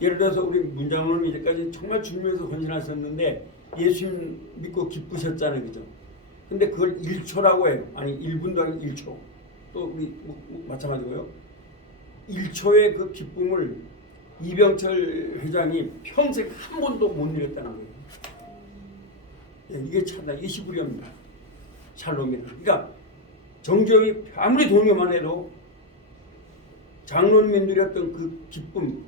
예를 들어서 우리 문장은 이제까지 정말 주님에서 헌신하셨는데 예수님 믿고 기쁘셨잖아요, 그죠? 근데 그걸 1초라고 해요. 아니 1분도 아니고 1초. 또 우리 마찬가지고요. 1초의 그 기쁨을 이병철 회장이 평생 한 번도 못 누렸다는 거예요. 이게 참다. 이게 시부리입니다. 샬롬이다. 그러니까 정경이 아무리 동요만 해도 장로님이 누렸던 그 기쁨,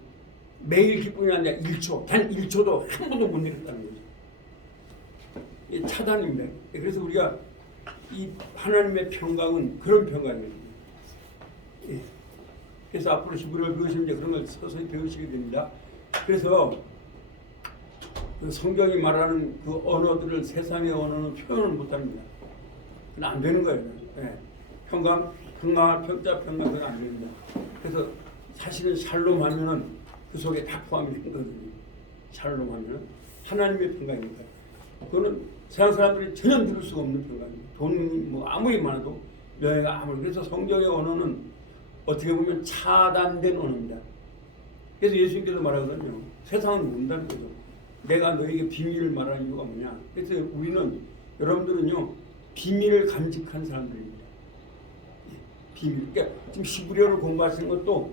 매일 기쁨이 아니라 1초, 단 1초도 한 번도 못 누렸다는 거죠. 이게 차단입니다. 그래서 우리가 이 하나님의 평강은 그런 평강입니다. 예. 그래서 앞으로 히브리어를 배우시면 이제 그런 걸 서서히 배우시게 됩니다. 그래서 그 성경이 말하는 그 언어들을 세상의 언어는 표현을 못합니다. 그건 안 되는 거예요. 예. 평강할 평자 평강 그건 안 됩니다. 그래서 사실은 샬롬 하면은 그 속에 다 포함이 되거든요. 샬롬 하면은 하나님의 평강입니다. 그거는 세상 사람들이 전혀 누릴 수가 없는 평강입니다. 돈이 뭐 아무리 많아도 여행가 아무리 그래서 성경의 언어는 어떻게 보면 차단된 언어입니다. 그래서 예수님께서 말하거든요. 세상은 모른다는 거죠. 내가 너에게 비밀을 말하는 이유가 뭐냐. 그래서 우리는 여러분들은요 비밀을 간직한 사람들입니다. 비밀. 그러니까 지금 시브리어를 공부하시는 것도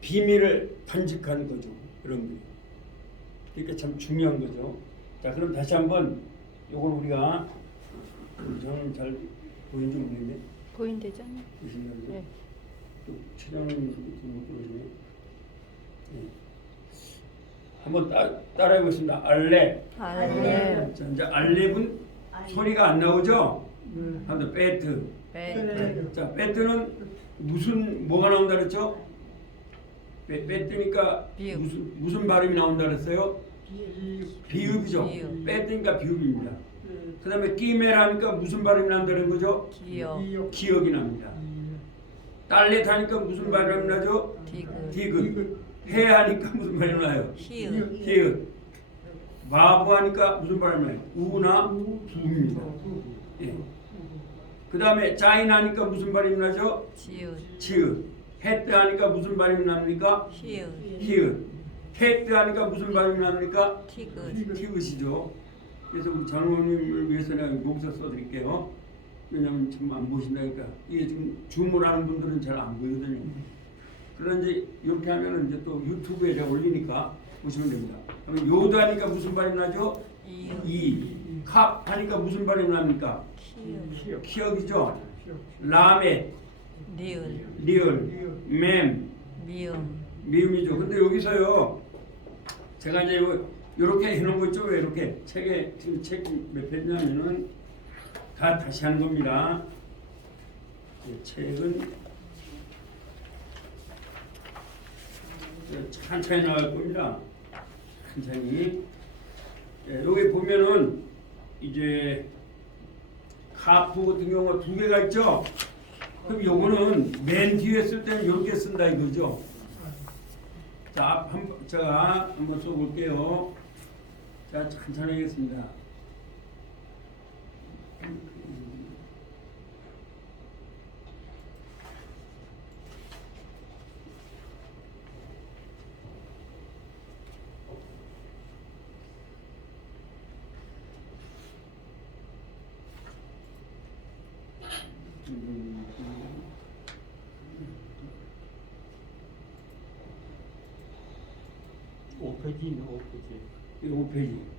비밀을 간직하는 거죠. 여러분들. 그러니까 참 중요한 거죠. 자, 그럼 다시 한번 요걸 우리가 저는 잘 보이는지 모르겠네. 보인대죠? 보시면 네. 또 촬영은 못 보시네. 네. 한번 따라해 보겠습니다. 알렙. 알렙. 자, 이제 알렙은 소리가 안 나오죠? 한번 베트. 베트. 자, 베트는 무슨 뭐가 나온다 그랬죠? 베트니까 비읍. 무슨 발음이 나온다 그랬어요? 비읍이죠. 비읍. 베트니까 비읍입니다. 그다음에 끼메라니까 무슨 발음이 난다는 거죠? 기역. 기억이 납니다. 딸렛 하니까 무슨 발음이 나죠? 디귿. 디귿. 해 하니까 무슨 발음이 나요? 히읗. 히읗. 마부 하니까 무슨 발음이 나요? 우나 부입니다. 예. 그 다음에 짜인 하니까 무슨 발음이 나죠? 지읒. 지읒. 헤트 하니까 무슨 발음이 납니까? 히읗. 히읗. 헤트 하니까 무슨 발음이 납니까? 티귿. 티귿이죠. 그래서 우리 장로님을 위해서 내가 여기서 써드릴게요. 왜냐하면 지금 안 보신다니까. 이게 지금 줌을 하는 분들은 잘 안 보이거든요. 그러나 이제 이렇게 하면 이제 또 유튜브에 제가 올리니까 보시면 됩니다. 그러면 요드 하니까 무슨 발음이 나죠? 이읒. 이. 캅 하니까 무슨 발음이 납니까? 키읔. 키역이죠. 라메, 리을. 리을, 맴, 미음. 미음이죠. 근데 여기서요, 제가 이제 요렇게 해놓은 거 있죠? 왜 이렇게 책에 지금 책 몇 페이지냐면은 다 다시 하는 겁니다. 이 책은 천천히 나갈 겁니다. 천천히. 예, 여기 보면은 이제 카프 같은 경우가 두 개가 있죠. 그럼 요거는 맨 뒤에 쓸 때는 이렇게 쓴다 이거죠. 자, 제가 한번 써볼게요. 자, 천천히 하겠습니다. 오페이지는 오페이지. 이 5페이지.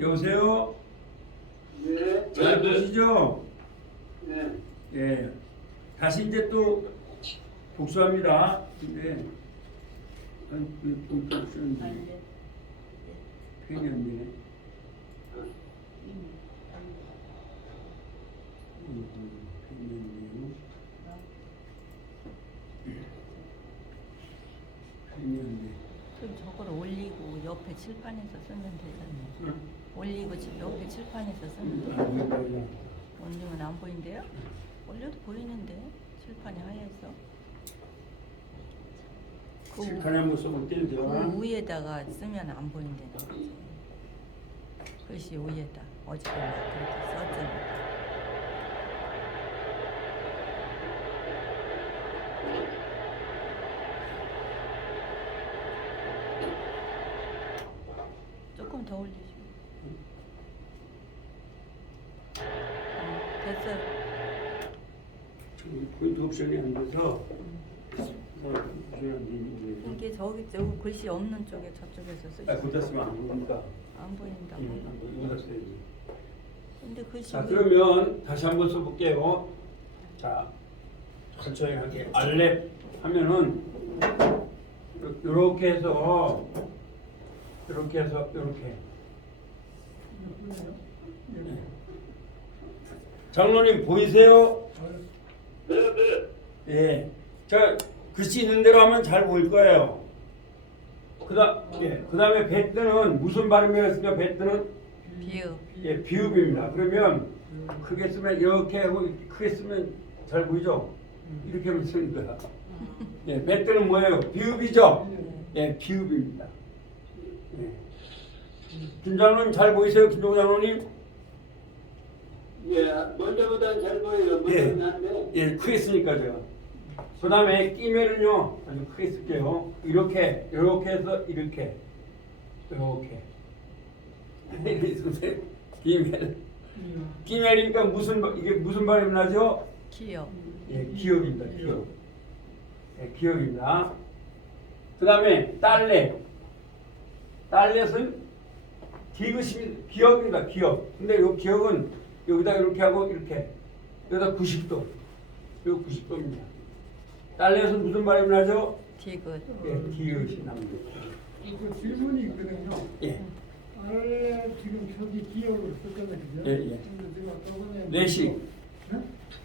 여보세요? 네. 잘 보시죠? 네. 예. 다시 이제 또 복수합니다. 근데 괜히 안 되네. 좀 저걸 올리고 옆에 높게 칠판에서 쓰면 되잖아요. 올리고 높게 칠판에서 쓰면 아, 돼요. 여기까지. 올리면 안 보인대요? 올려도 보이는데 칠판이 하얘서. 그, 칠판에 한번 써볼 때는 그 돼요. 위에다가 쓰면 안 보인다는 거지. 글씨 위에다 어저께 막 그렇게 썼잖아. 조금 더 올리죠. 됐어요. 지금 포인트 옵션이 안 돼서 이게 저기 글씨 없는 쪽에 저쪽에서 쓰시면 거기다 쓰면 안 보니까 안 보인다고. 여기다 써야지. 근데 글씨 자, 그러면 다시 한번 써볼게요. 자, 천천히 하게 알렙 하면은 이렇게 해서 이렇게 해서 이렇게. 네. 장로님 보이세요? 네, 네. 예. 자, 글씨 있는 대로 하면 잘 보일 거예요. 그다음에 배뜨는 무슨 발음이었습니까? 배뜨는 비읍. 예, 비읍입니다. 그러면 크게 쓰면 이렇게 하고 크게 쓰면 잘 보이죠? 이렇게 하면 쓰는 거야. 예, 배뜨는 뭐예요? 비읍이죠? 예, 비읍입니다. 예. 김 장로님 잘 보이세요? 김종호 장로님? 예, 먼저보다는 잘 보여요. 예. 먼저는 한데. 예, 크게 쓰니까 제가. 그 다음에 끼면은요, 아주 크게 쓸게요. 이렇게 해서 이렇게. 이렇게 쓰세요. 끼면이니까 이게 무슨 발음이 나죠? 기역. 예, 기억입니다. 기억. 예, 기억입니다. 그 다음에 딸렛. 딸렛은 디귿이 기억입니다. 기억. 근데 이 기억은 여기다 이렇게 하고 이렇게. 여기다 90도. 요 90도입니다. 딸렛은 무슨 발음이 나죠? 디귿. 예, 디귿이 납니다. 그 질문이 있거든요. 예, 원래 지금 저기 기억으로 썼잖아요, 그죠? 예, 예. 근데 제가 저번에 레시.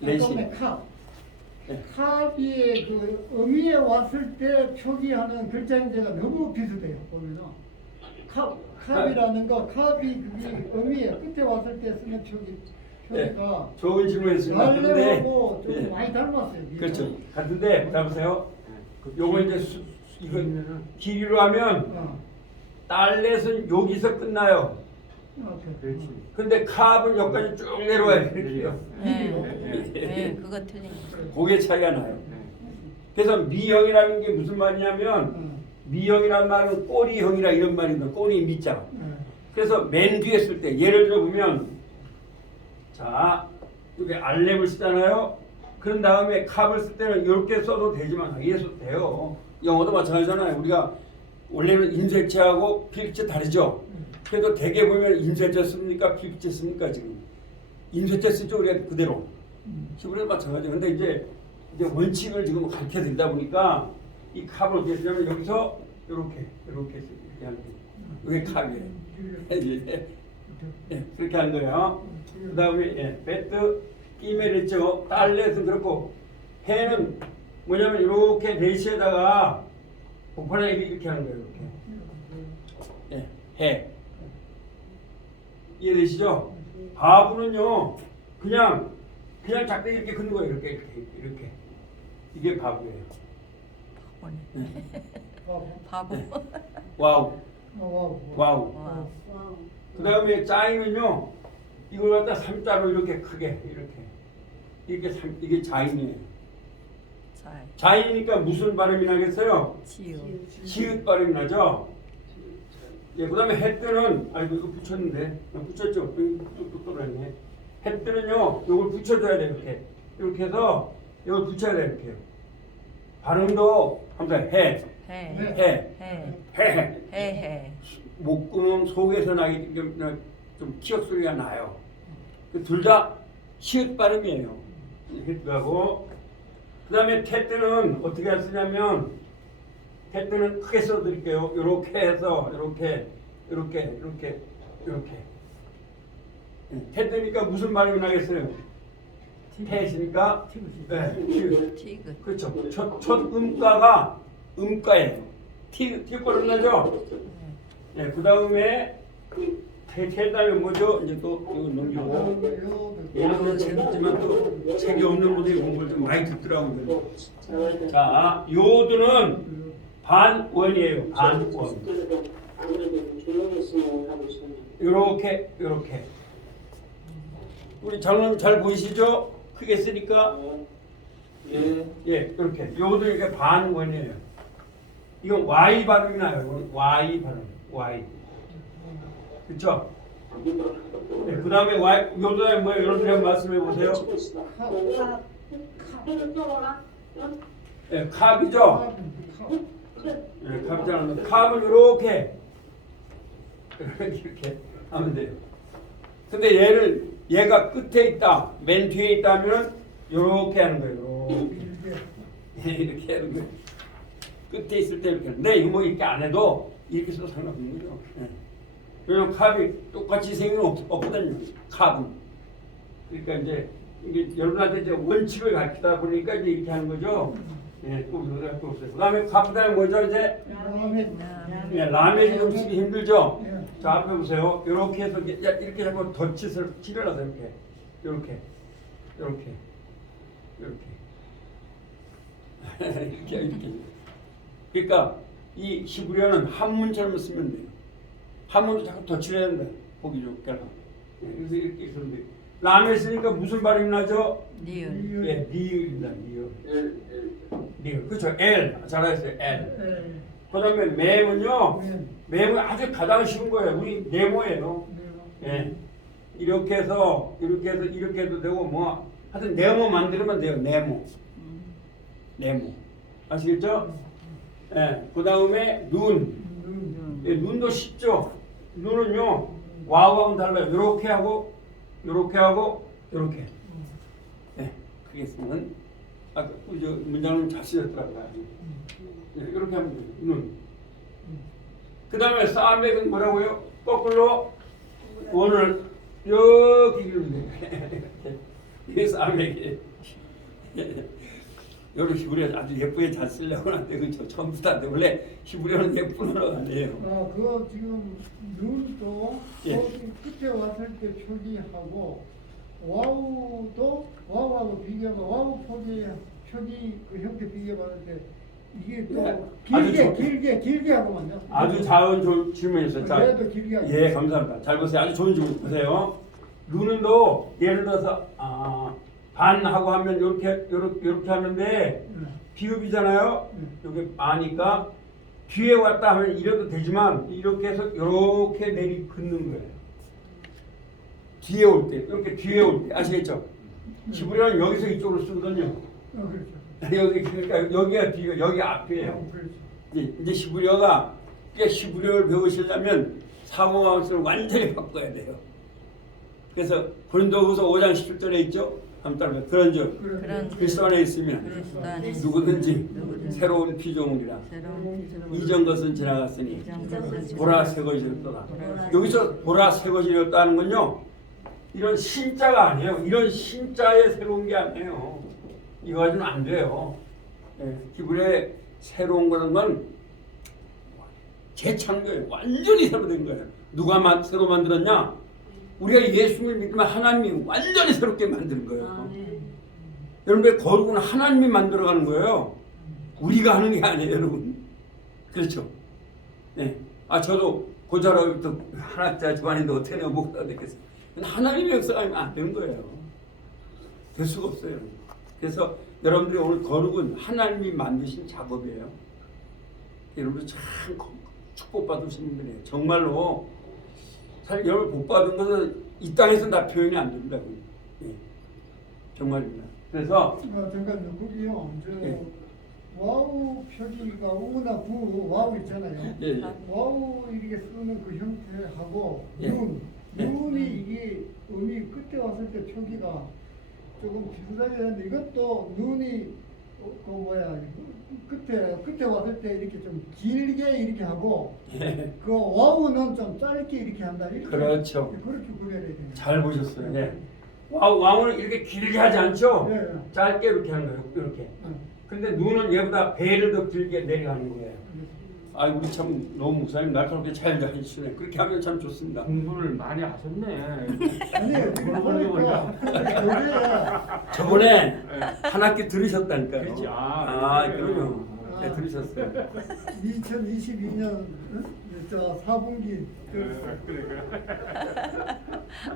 레시. 저번에 캅. 예. 캅이 그 의미에 왔을 때 표기하는 글자 인재가 너무 비슷해요, 보면은. 캅이라는 거, 캅이 그게 의미에 끝에 왔을 때 쓰는 표기가 좋은 질문이었습니다. 그런데 날래하고 좀 예. 많이 닮았어요. 이게. 그렇죠. 같은데 잡으세요. 요거 이제 이거 길이로 하면 어. 딸렛은 여기서 끝나요. 그렇지. 근데 캅은 여기까지 쭉 내려와야 돼요. 네, 그거 틀린 거. 그게 차이가 나요. 그래서 미형이라는 게 무슨 말이냐면 미형이란 말은 꼬리형이라 이런 말입니다. 꼬리 미자. 그래서 맨 뒤에 쓸 때 예를 들어 보면 자 여기 알렙을 쓰잖아요. 그런 다음에 캅을 쓸 때는 이렇게 써도 되지만 이래 써도 돼요. 영어도 마찬가지잖아요. 우리가 원래는 인쇄체하고 필기체 다르죠. 그래도 대개 보면 인쇄체 씁니까 필기체 씁니까 지금 인쇄체 쓰죠 우리가 그대로. 우리도 마찬가지죠. 근데 이제 원칙을 지금 가르쳐 드리다 보니까 이 캅을 어떻게 쓰냐면 여기서 이렇게 이렇게 하는 거예요. 이게 캅이에요. 예, 그렇게 하는 거예요. 그 다음에 배트 끼메를 했죠. 딸렛은 그렇고 해는 뭐냐면 이렇게 대시에다가 복판에 이렇게 하는 거예요. 이렇게. 예, 해. 이해되시죠? 바보는요 그냥 작게 이렇게 긋는 거예요. 이렇게. 이게 바보예요. 바보. 네. 와우. 와우. 와우. 그 다음에 자인은요 이걸 갖다 3자로 이렇게 크게 이게 자인이에요. 잘. 자인이니까 무슨 발음이 나겠어요? 지읒. 시읒 발음이 나죠. 예, 그 다음에 해뜨는 아이고 이거 붙였는데 붙였죠. 뚝뚝 떨어졌네. 해뜨는요 이걸 붙여줘야 돼요. 이렇게 해서 이걸 붙여야 돼요. 이렇게 발음도 한번 해. 목구멍 속에서 나기 좀 키역 소리가 나요. 둘 다 시읒 발음이에요. 이렇게 하고 그 다음에 테트는 어떻게 쓰냐면 테트는 크게 써드릴게요. 이렇게 해서 이렇게 테트니까 무슨 발음이 나겠어요? 테시니까 티귿. 그렇죠. 첫 음가가 음가예요. 티 발음 나죠? 네, 그 다음에 다음에 뭐죠? 이제 또 이거 넘기고 얘는 재밌지만 또 책이 없는 분들이 공부를 좀 많이 듣더라고요. 자, 요드는 반원이에요. 반원. 요렇게 요렇게. 우리 장님 잘 보이시죠? 크게 쓰니까 예, 이렇게. 요도 이게 반원이에요. 이건 Y 발음이 나요. 이건 Y 발음. Y. 그렇죠? 네, 그 다음에 Y, 요도에 뭐예요? 여러분들 한번 말씀해 보세요. 네, 캅이죠? 네, 캅이잖아요. 캅은 이렇게 이렇게 하면 돼요. 근데 얘가 끝에 있다, 맨 뒤에 있다면 이렇게 하는 거예요. 이렇게 하는 거예요. 끝에 있을 때 이렇게. 근데 이거 뭐 이렇게 안 해도 이렇게 써도 상관없는 거죠. 네. 왜냐면 캅이 똑같이 생긴 없거든요. 캅은. 그러니까 이제 이게 여러분한테 이제 원칙을 가르치다 보니까 이제 이렇게 하는 거죠. 예, 또 없어요. 그다음에 캅다음에 뭐죠 이제? 예, 라면이 좀 치기 힘들죠. 자 앞에 보세요. 이렇게 해서 이렇게 자꾸 덧치를 칠해놔서 이렇게. 그러니까 이 히브리어는 한문처럼 쓰면 돼요. 한문도 자꾸 덧칠해야 된다. 보기 좋게. 그래서 이렇게 쓰는데 라면 쓰니까 무슨 발음이 나죠? 리을. 예, 니을입니다. 니을. 그렇죠. L. 잘하셨어요. L. 그다음에 맴은요. 맴은 아주 가장 쉬운 거예요. 우리 네모예요. 예. 이렇게 해서 이렇게 해도 되고 뭐 하여튼 네모 만들면 돼요. 네모. 아시겠죠? 예. 그다음에 눈. 예, 눈도 쉽죠. 눈은요. 와우하고는 달라요. 요렇게 하고 네, 크게 쓰면 아까 저 문장은 잘 쓰셨더라고요. 네, 이렇게 하면 돼요. 눈. 그 다음에 싸움액은 뭐라고요? 거꾸로 원을 이렇게 기르면 돼요. 이게 싸움액이에요. 요런 히브리어 아주 예쁘게 잘 쓰려고 하는데 그죠? 처음부터 안 돼. 원래 히브리어는 예쁜 언어가 아니에요. 그거 지금 눈도 예. 끝에 왔을 때 표기하고 와우도 와우하고 비교하면 와우 표기 그 형태 비교받을 때 이게 또 네. 길게 하고만요. 아주 좋은 질문이었어요. 자, 얘도 길게 하고. 예, 감사합니다. 잘 보세요. 아주 좋은 질문 보세요. 눈은도 예를 들어서 반하고 하면 이렇게 하는데 비읍이잖아요. 여기 아니까 뒤에 왔다 하면 이래도 되지만 이렇게 해서 이렇게 내리 긋는 거예요. 뒤에 올 때, 이렇게 뒤에 올 때 아시겠죠? 히브리어는 여기서 이쪽으로 쓰거든요. 그렇죠. 여기 그러니까 여기가 뒤가 여기 앞이에요. 그렇죠. 이제 히브리어가 히브리어를 배우시려면 사고방식을 완전히 바꿔야 돼요. 그래서 고린도후서 5장 17절에 있죠. 한번 따라해. 그런즉 그리스도 안에 있으면 누구든지 새로운 피조물이라. 이전 것은 지나갔으니 보라 새 것이 되었다. 여기서 보라 새 것이 되었다는 건요. 이런 신자가 아니에요. 이런 신자의 새로운 게 아니에요. 이거 가지고는 안 돼요. 히브리어의 새로운 거는 건 재창조예요. 완전히 새로 된 거예요. 누가 새로 만들었냐? 우리가 예수님을 믿으면 하나님이 완전히 새롭게 만든 거예요. 여러분의 거룩은 하나님이 만들어가는 거예요. 우리가 하는 게 아니에요, 여러분. 그렇죠? 네. 저도 고자로부터 하나짜 집안인데 어떻게 내가 목사가 됐겠어요? 하나님의 역사가 아니면 안 되는 거예요. 될 수가 없어요. 그래서 여러분들이 오늘 거룩은 하나님이 만드신 작업이에요. 여러분 참 축복받으신 분들이에요. 정말로 사실 여러분 복받은 것은 이 땅에서는 다 표현이 안 된다고요. 예. 정말입니다. 그래서 잠깐요. 거기요. 예. 와우 표기가 우나 구 와우 있잖아요. 예. 와우 이렇게 쓰는 그 형태하고 예. 눈이 이게 음이 끝에 왔을 때 표기가 조금 비슷하게 되는데 이것도 눈이 끝에 왔을 때 이렇게 좀 길게 이렇게 하고 예. 그 와우는 좀 짧게 이렇게 한다. 이렇게 그렇죠. 그렇게 구별해야 돼요. 잘 보셨어요. 예. 왕은 이렇게 길게 하지 않죠? 예. 짧게 이렇게 하는 거예요. 이렇게. 근데 눈은 얘보다 배를 더 길게 내려가는 거예요. 아 우리 참 너무 목사님 날카롭게 잘 해주시네. 그렇게 하면 참 좋습니다. 공부를 많이 하셨네. 아니 보니까 교재에 저번에 한 학기 들으셨다니까요. 그렇지. 그럼요. 네, 아. 들으셨어요. 2022년 저 4분기 그래.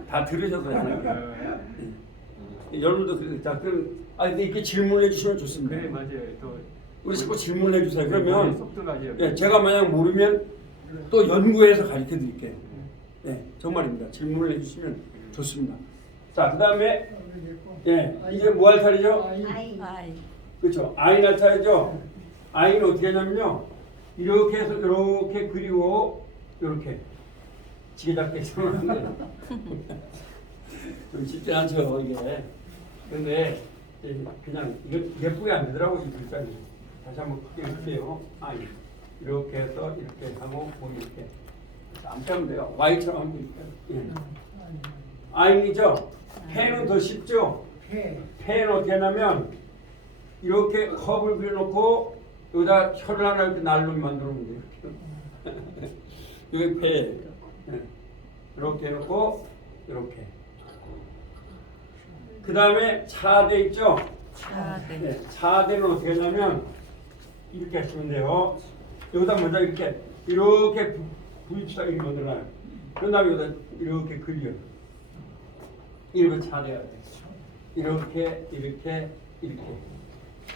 다 들으셨어요. 한 학기. 여러분도 그래. 자 그럼 근데 이렇게 질문해 주시면 좋습니다. 그래 맞아요. 또 우리 자꾸 질문해 주세요. 그러면 속도가 이제 예, 제가 만약 모르면 또 연구해서 가르쳐 드릴게요. 네, 정말입니다. 질문을 해주시면 좋습니다. 자, 그 다음에 예, 이제 뭐 할 차례죠? 아이. 그렇죠. 아인 할 차례죠. 아이는 어떻게 하냐면요. 이렇게 해서 이렇게 그리고 이렇게 지게잡기 해서는 좀 쉽지 않죠 이게. 근데 그냥 예쁘게 안 되더라고 이 글자는. 다시 한번 크게 할게요. 아이 이렇게 해서 이렇게 하고 뭐 이렇게 아무튼 하면 돼요. Y처럼 하면 돼요. 예. 아인이죠. 펜은 더 쉽죠. 펜은 어떻게 하냐면 이렇게 컵을 그려놓고 여기다 혀를 하나 이렇게 날로 만들어 놓으면 돼요. 이게 배. 이렇게 해놓고 이렇게. 그 다음에 차대 있죠. 차대. 네, 차대는 어떻게 하냐면 이렇게 하시면 돼요. 여기다 먼저 이렇게 부입시다 이렇게 만들어놔요. 그런 다음에 여기다 이렇게 그려요. 이렇게 차대야 돼. 이렇게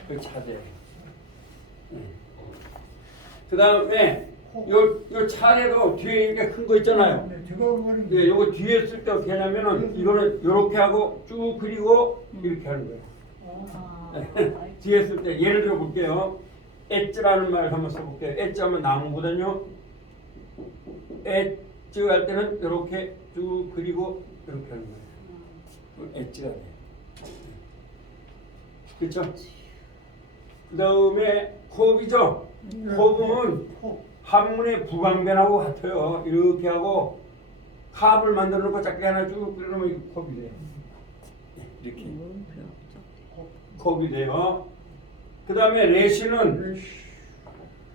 그 차대. 그 다음에 요 차례도 뒤에 이렇게 큰 거 있잖아요. 예, 요거 뒤에 쓸 때 어떻게 하냐면은 이거는 요렇게 하고 쭉 그리고 이렇게 하는 거예요. 뒤에 쓸 때 예를 들어 볼게요. 엣즈라는 말을 한번 써볼게요. 엣즈 하면 나무거든요. 엣즈 할 때는 이렇게 쭉 그리고 이렇게 하는 거예요. 엣즈가 돼요. 그렇죠? 그 다음에 홉이죠. 홉은 한문의 부방변하고 같아요. 이렇게 하고 컵을 만들어 놓고 작게 하나 쭉 그려놓으면 이게 홉이 돼요. 이렇게 홉이 돼요. 그 다음에 레시는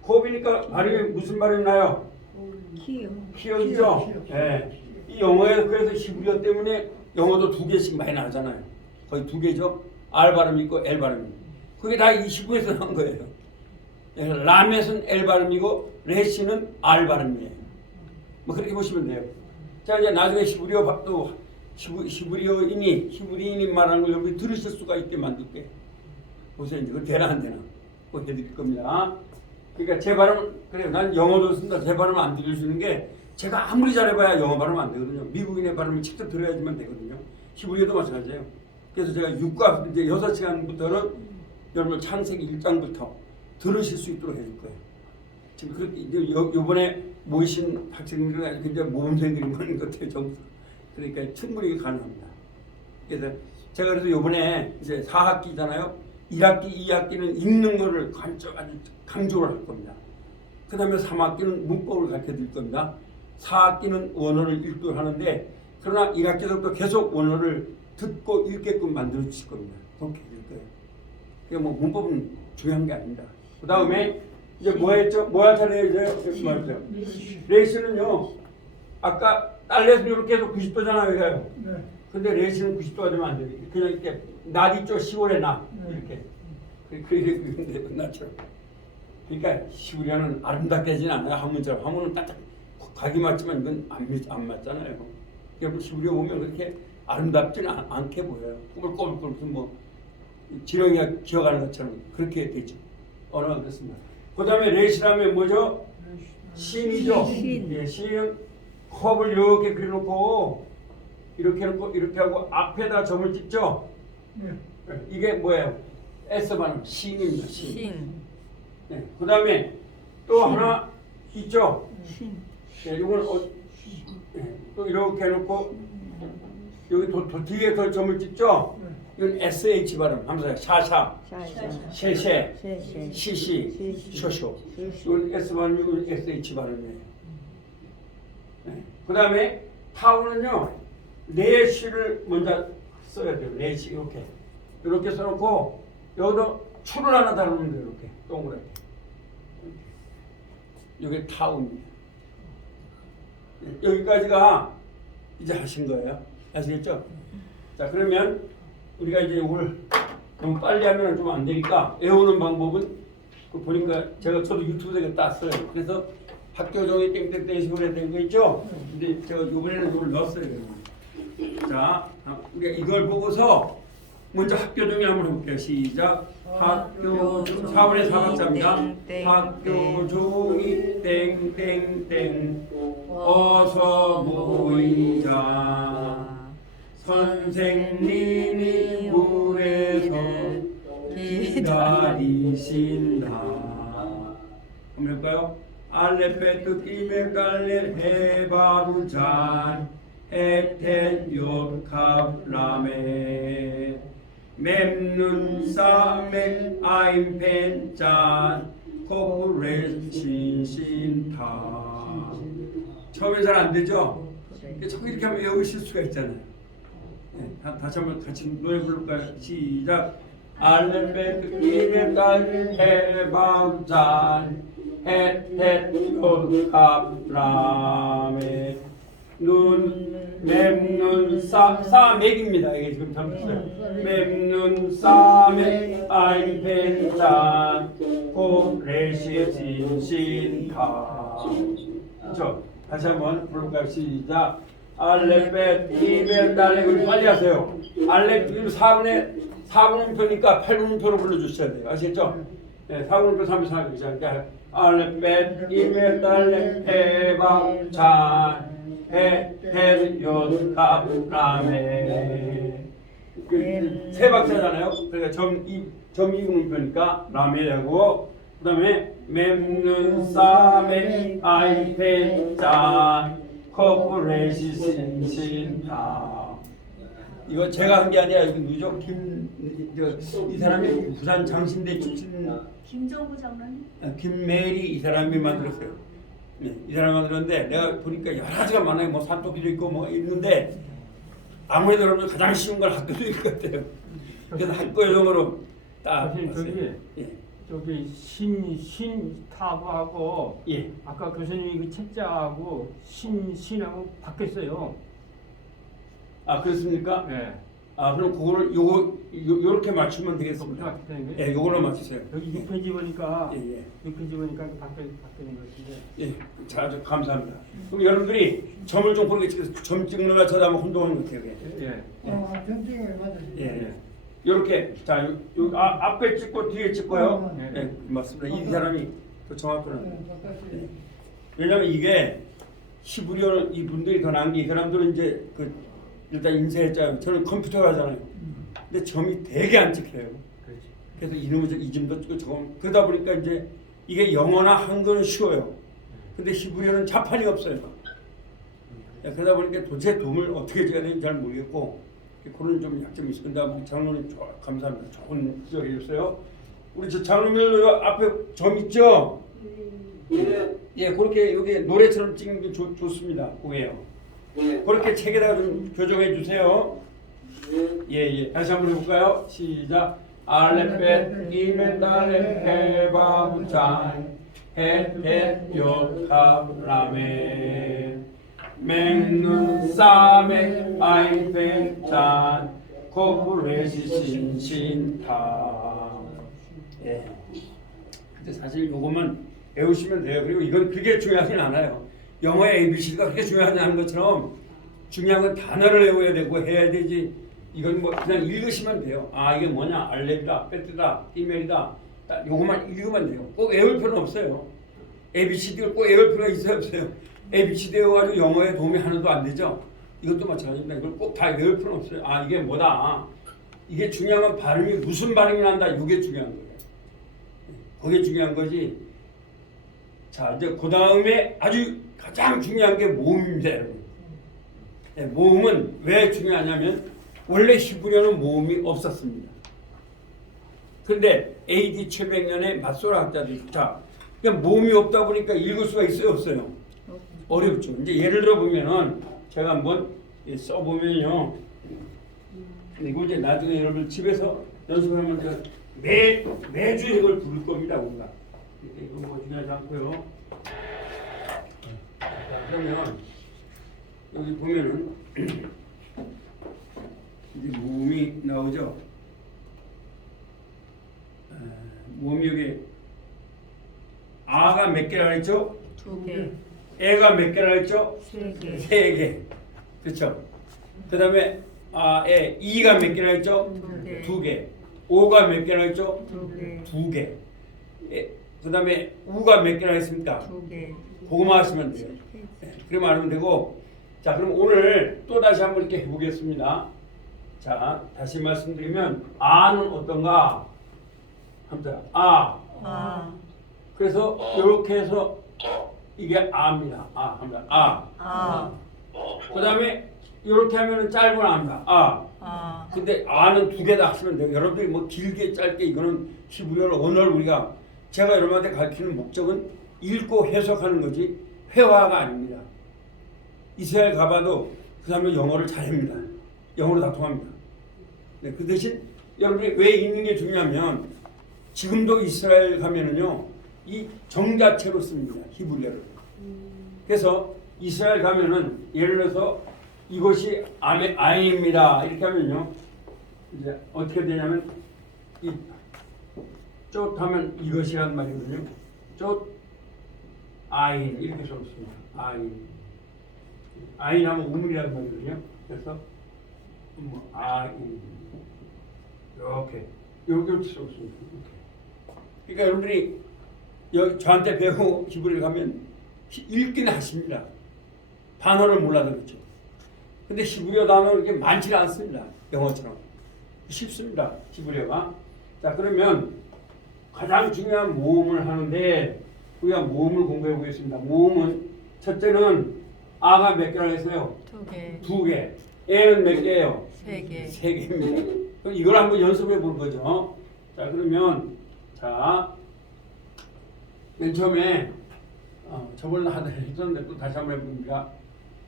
홉이니까 발음이 무슨 발음이 나요? 키역이죠. 네. 이 영어에 그래서 히브리어 때문에 영어도 두 개씩 많이 나오잖아요. 거의 두 개죠. R 발음이 있고 L 발음이 있고. 그게 다 이 히브리어에서 나온 거예요. 라멧은 L 발음이고 레시는 R 발음이에요. 뭐 그렇게 보시면 돼요. 자 이제 나중에 히브리어도 히브리인이 말하는 걸 여러분이 들으실 수가 있게 만들게. 보세요 이제 그 되나 안 되나 그거 해드릴 겁니다. 그러니까 제 발음 그래요. 난 영어도 쓴다. 제 발음 안 들을 수 있는 게 제가 아무리 잘해봐야 영어 발음 안 되거든요. 미국인의 발음을 직접 들어야지만 되거든요. 히브리어도 마찬가지예요. 그래서 제가 6과 이제 6시간부터는 여러분 창세기 1장부터 들으실 수 있도록 해줄 거예요. 지금 그렇게 이제 요번에 모이신 학생들은 굉장히 모범생들이 많은 것 같아요. 좀 그러니까 충분히 가능합니다. 그래서 제가 그래서 요번에 이제 4학기잖아요. 1학기, 2학기는 읽는 거를 아주 강조를 할 겁니다. 그 다음에 3학기는 문법을 가르쳐 드릴 겁니다. 4학기는 원어를 읽고 하는데 그러나 1학기부터 계속 원어를 듣고 읽게끔 만들어 주실 겁니다. 그렇게 해줄 거예요. 그러니까 뭐 문법은 중요한 게 아닙니다. 그 다음에 이제 뭐 했죠? 뭐 할 차례예요? 이제 뭐 했죠? 레이스는요. 아까 딸레스는 이렇게 해서 90도잖아요. 이거요. 근데 레이스는 90도가 되면 안 돼요. 그냥 이렇게 낮 있죠? 10월에 낮 이렇게. 그게 끝났처럼. 그러니까 시우리아는 아름답게 하지는 않아요. 한문처럼. 한문은 딱딱 각이 맞지만 이건 안 맞잖아요. 여러분 시우리아 보면 그렇게 아름답지는 않게 보여요. 꼬불꼬불 무슨 뭐 지렁이가 기어가는 것처럼 그렇게 되죠. 언어가 그렇습니다. 그 다음에 레시라면 뭐죠? 신이죠. 예, 신은 컵을 이렇게 그려놓고 이렇게 해놓고 이렇게 하고 앞에다 점을 찍죠. 이게 뭐예요? S 발음 신입니다. 신. 네. 그 다음에 또 하나 있죠. 네, 이건 또 이렇게 해놓고 여기 뒤에 더 점을 찍죠. 이건 SH 발음. 하면서 샤샤, 셰셰, 시시, 쇼쇼. 이건 S 발음이고 SH 발음이에요. 네. 그 다음에 타우는요. 내시를 먼저 써야 돼요. 내시 이렇게 써놓고 여기도 추를 하나 달아놓으면 돼요. 이렇게 동그랗게. 이게 타우입니다. 여기까지가 이제 하신 거예요. 아시겠죠? 자, 그러면 우리가 이제 이걸 너무 빨리 하면 좀 안 되니까 외우는 방법은 보니까 저도 유튜브에 땄어요. 그래서 학교 종이 땡땡땡식으로 해야 되는 거 있죠? 근데 제가 이번에는 이걸 넣었어요. 자, 우리가 이걸 보고서 먼저 학교 종이 한번 해볼게요. 시작. 학교 4분의 4박자입니다. 학교 종이 땡땡땡 어서 모이자 선생님이 물에서 기다리신다. 한번 해볼까요? 알레베트 끼메갈레 해바루잔 에텐 요캅라메 맵눈 싸맥 아임펜짠 코레신신타. 처음에 잘 안 되죠? 자꾸 이렇게 하면 외우실 수가 있잖아요. 네, 다시 한번 같이 노래 부를까요? 시작. 알레베트 끼메갈레 해바루잔 에텐 요캅라메 눈 맵눈 싸맥입니다. 이게 지금 잘못했어요. 맵눈 싸맥 아임펜짠 코레시신신타. 그렇죠? 다시 한번 부를까요? 시작. 알레벳 이벳 달레. 우리 빨리 하세요. 알레벳 4분음표니까 8분음표로 불러주셔야 돼요. 아시겠죠? 네, 4분음표 3분 4분 시작. 알레벳 이벳 달레 해방찬 요캅라메. 세 박자잖아요. 그러니까 점 이분음표니까 라메라고. 그다음에 맵눈 싸메 아이펜짠 코레시신신타. 이거 제가 한 게 아니라 이거 누적 이 사람이 부산 장신대 출신 김정구 장로님? 김메리 이 사람이 만들었어요. 네, 이 사람이 만들었는데 내가 보니까 여러 가지가 많아요. 뭐 산토끼도 있고 뭐 있는데 아무래도 여러분 가장 쉬운 걸 학교일 것 같아요. 그래서 학교 요령으로 딱 사실 봤어요. 저기 신타부하고 예. 아까 교수님이 그 책자하고 신하고 바뀌었어요. 아 그렇습니까? 네. 아 그럼 그거를 요렇게 맞추면 되겠습니다. 예, 요걸로 맞추세요. 여기 6페이지 보니까 예. 6페이지 보니까 바뀌는 것인데. 예, 자, 아주 감사합니다. 그럼 여러분들이 점을 좀 고르게 찍어서 점 찍는 거 저도 한번 혼동하는 것 같아요. 예. 전쟁을 맞으시죠. 예. 요렇게 자, 앞에 찍고 뒤에 찍고요. 예, 맞습니다. 이 사람이 더 정확하네. 왜냐면 이게 히브리어는 이 분들이 더 나은 게 이 사람들은 이제 일단 인쇄했잖아요. 저는 컴퓨터로 하잖아요. 근데 점이 되게 안 찍혀요. 그렇지. 그래서 이놈의 이 점도 찍고 저거 그러다 보니까 이제 이게 영어나 한글은 쉬워요. 근데 히브리어는 자판이 없어요. 그러다 보니까 도대체 도움을 어떻게 줘야 되는지 잘 모르겠고 그런 좀 약점이 있어요. 근데 장로님 감사합니다. 좋은 지적해 주셨어요. 우리 저 장로님 앞에 점 있죠? 예, 그렇게 여기 노래처럼 찍는 게 좋습니다. 그거예요. 그렇게 책에다가 좀 교정해 주세요. 예. 다시 한번 해볼까요? 시작. 알레벳 이메달레 헤바무찬 헤헷 요캅라메 맹눈 싸메 아이펜찬 코프레시신신타. 예. 근데 사실 요것만 외우시면 돼요. 그리고 이건 그게 중요하진 않아요. 영어의 ABC가 그렇게 중요하지 않은 것처럼 중요한 건 단어를 외워야 되고 해야 되지. 이건 뭐 그냥 읽으시면 돼요. 아 이게 뭐냐? 알렙이다, 베트다, 이멜이다. 요것만 읽으면 돼요. 꼭 외울 필요는 없어요. ABCD를 꼭 외울 필요가 있어요, 없어요? ABCD 외워가지고 영어에 도움이 하나도 안 되죠. 이것도 마찬가지입니다. 이걸 꼭 다 외울 필요는 없어요. 아 이게 뭐다. 이게 중요한 건 발음이 무슨 발음이 난다. 이게 중요한 거예요. 그게 중요한 거지. 자 이제 그 다음에 아주 가장 중요한 게 모음입니다, 여러분. 네, 모음은 왜 중요하냐면 원래 히브리어는 모음이 없었습니다. 그런데 AD 700년에 맞소라 학자들이 자, 그러니까 모음이 없다 보니까 읽을 수가 있어요, 없어요? 어렵죠. 이제 예를 들어 보면은 제가 한번 써보면요. 이거 이제 나중에 여러분 집에서 연습하면 제가 매주 이걸 부를 겁니다, 우리가. 이건 뭐 중요하지 않고요. 자, 그러면 여기 보면은 이제 모음이 나오죠. 모음이 여기 아가 몇 개라 했죠? 2개, 애가 몇 개라 했죠? 3개, 3개. 그렇죠? 그 다음에 애, 이가 몇 개라 했죠? 2개, 2개. 오가 몇 개라 했죠? 2개, 2개. 그 다음에 우가 몇 개나 했습니까? 2개. 그거만 하시면 돼요. 그러면 하면 되고, 자, 그럼 오늘 또 다시 한번 이렇게 해보겠습니다. 자, 다시 말씀드리면 아는 어떤가? 한번 아, 그래서 이렇게 해서 이게 아입니다. 합니다. 아, 그 다음에 이렇게 하면은 짧은 아입니다. 아, 근데 아는 2개다 하시면 돼요. 여러분들이 뭐 길게 짧게 이거는 히브리어 언어를 우리가 제가 여러분한테 가르치는 목적은 읽고 해석하는 거지 회화가 아닙니다. 이스라엘 가봐도 그 사람은 영어를 잘합니다. 영어로 다 통합니다. 네, 그 대신 여러분이 왜 읽는 게 중요하면 지금도 이스라엘 가면은요 이 정자체로 씁니다. 히브리어를. 그래서 이스라엘 가면은 예를 들어서 이것이 아인입니다. 이렇게 하면요 이제 어떻게 되냐면 이 쫓하면 이것이란 말이거든요. 쫓 아인 이렇게 써있습니다. 아인하면 우물이란 말이거든요. 그래서 아인 이렇게 써있습니다. 그러니까 여러분들이 저한테 배우고 히브리를 가면 읽기는 하십니다. 단어를 몰라도 그렇죠. 근데 히브리어 단어는 이렇게 많지 않습니다. 영어처럼 쉽습니다. 히브리어가. 자, 그러면 가장 중요한 모음을 하는데 우리가 모음을 공부해 보겠습니다. 모음은 첫째는 아가 몇 개라고 했어요? 2개, 2개. 애는 몇 개예요? 3개, 3개입니다. 그럼 이걸 한번 연습해 볼 거죠. 자, 그러면 자, 맨 처음에 저번에 하다 했었는데 또 다시 한번 해봅니다.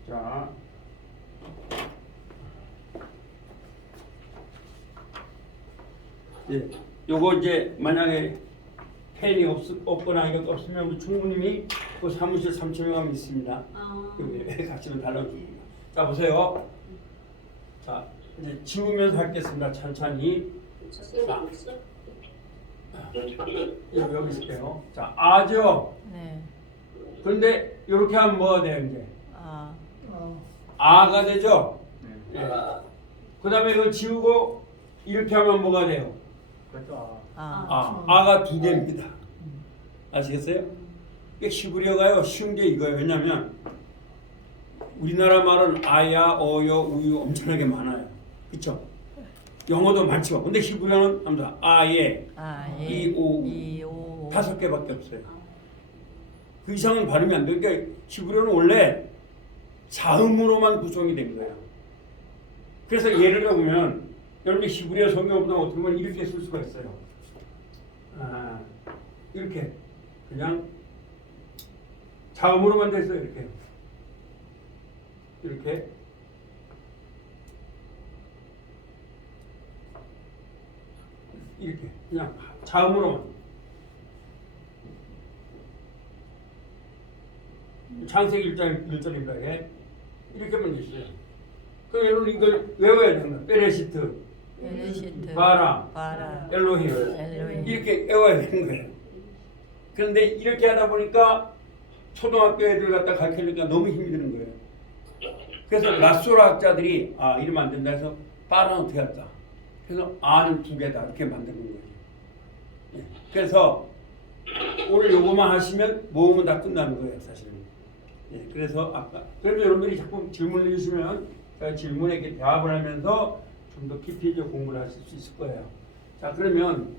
자, 예, 요거 이제 만약에 펜이 없거나 이것도 없으면 우리 총무님이 그 사무실 3층에 있습니다. 여기 같이는 달라줍니다. 자, 보세요. 자, 이제 지우면서 하겠습니다. 천천히. 여기 있을게요. 자, 아죠. 네, 그런데 이렇게 하면 뭐가 돼요 이제? 아, 아가 되죠. 네. 그 다음에 이걸 지우고 이렇게 하면 뭐가 돼요? 그것도 아가 2개입니다. 아시겠어요? 이게 히브리어가요 쉬운 게 이거예요. 왜냐면 우리나라 말은 아야, 어요, 우유 엄청나게 많아요. 그렇죠? 영어도 많죠. 근데 히브리어는 합니다. 아예, 이, 오, 5개밖에 없어요. 그 이상은 발음이 안 돼요. 그러니까 히브리어는 원래 자음으로만 구성이 된 거예요. 그래서 예를 들어보면 여러분이 히브리어 성경을 보면 어떻게 보면 이렇게 쓸 수가 있어요. 이렇게 그냥 자음으로만 됐어요. 이렇게 그냥 자음으로만. 창세기 1절입니다. 이렇게 하면 있어요. 그럼 여러분 이걸 외워야 됩니다. 베레시트, 바라, 엘로힘 이렇게 외워야 되는 거예요. 그런데 이렇게 하다 보니까 초등학교 애들 갖다 가르치니까 너무 힘이 드는 거예요. 그래서 라쏘라 학자들이 이러면 안 된다 해서 바라는 어떻게 할까? 그래서 아는 2개다 이렇게 만드는 거예요. 그래서 오늘 요거만 하시면 모음은 다 끝나는 거예요, 사실은. 그래서 그래서 여러분들이 자꾸 질문을 해주시면 제가 질문에 이렇게 대답을 하면서 좀 더 깊이 공부를 하실 수 있을 거예요. 자, 그러면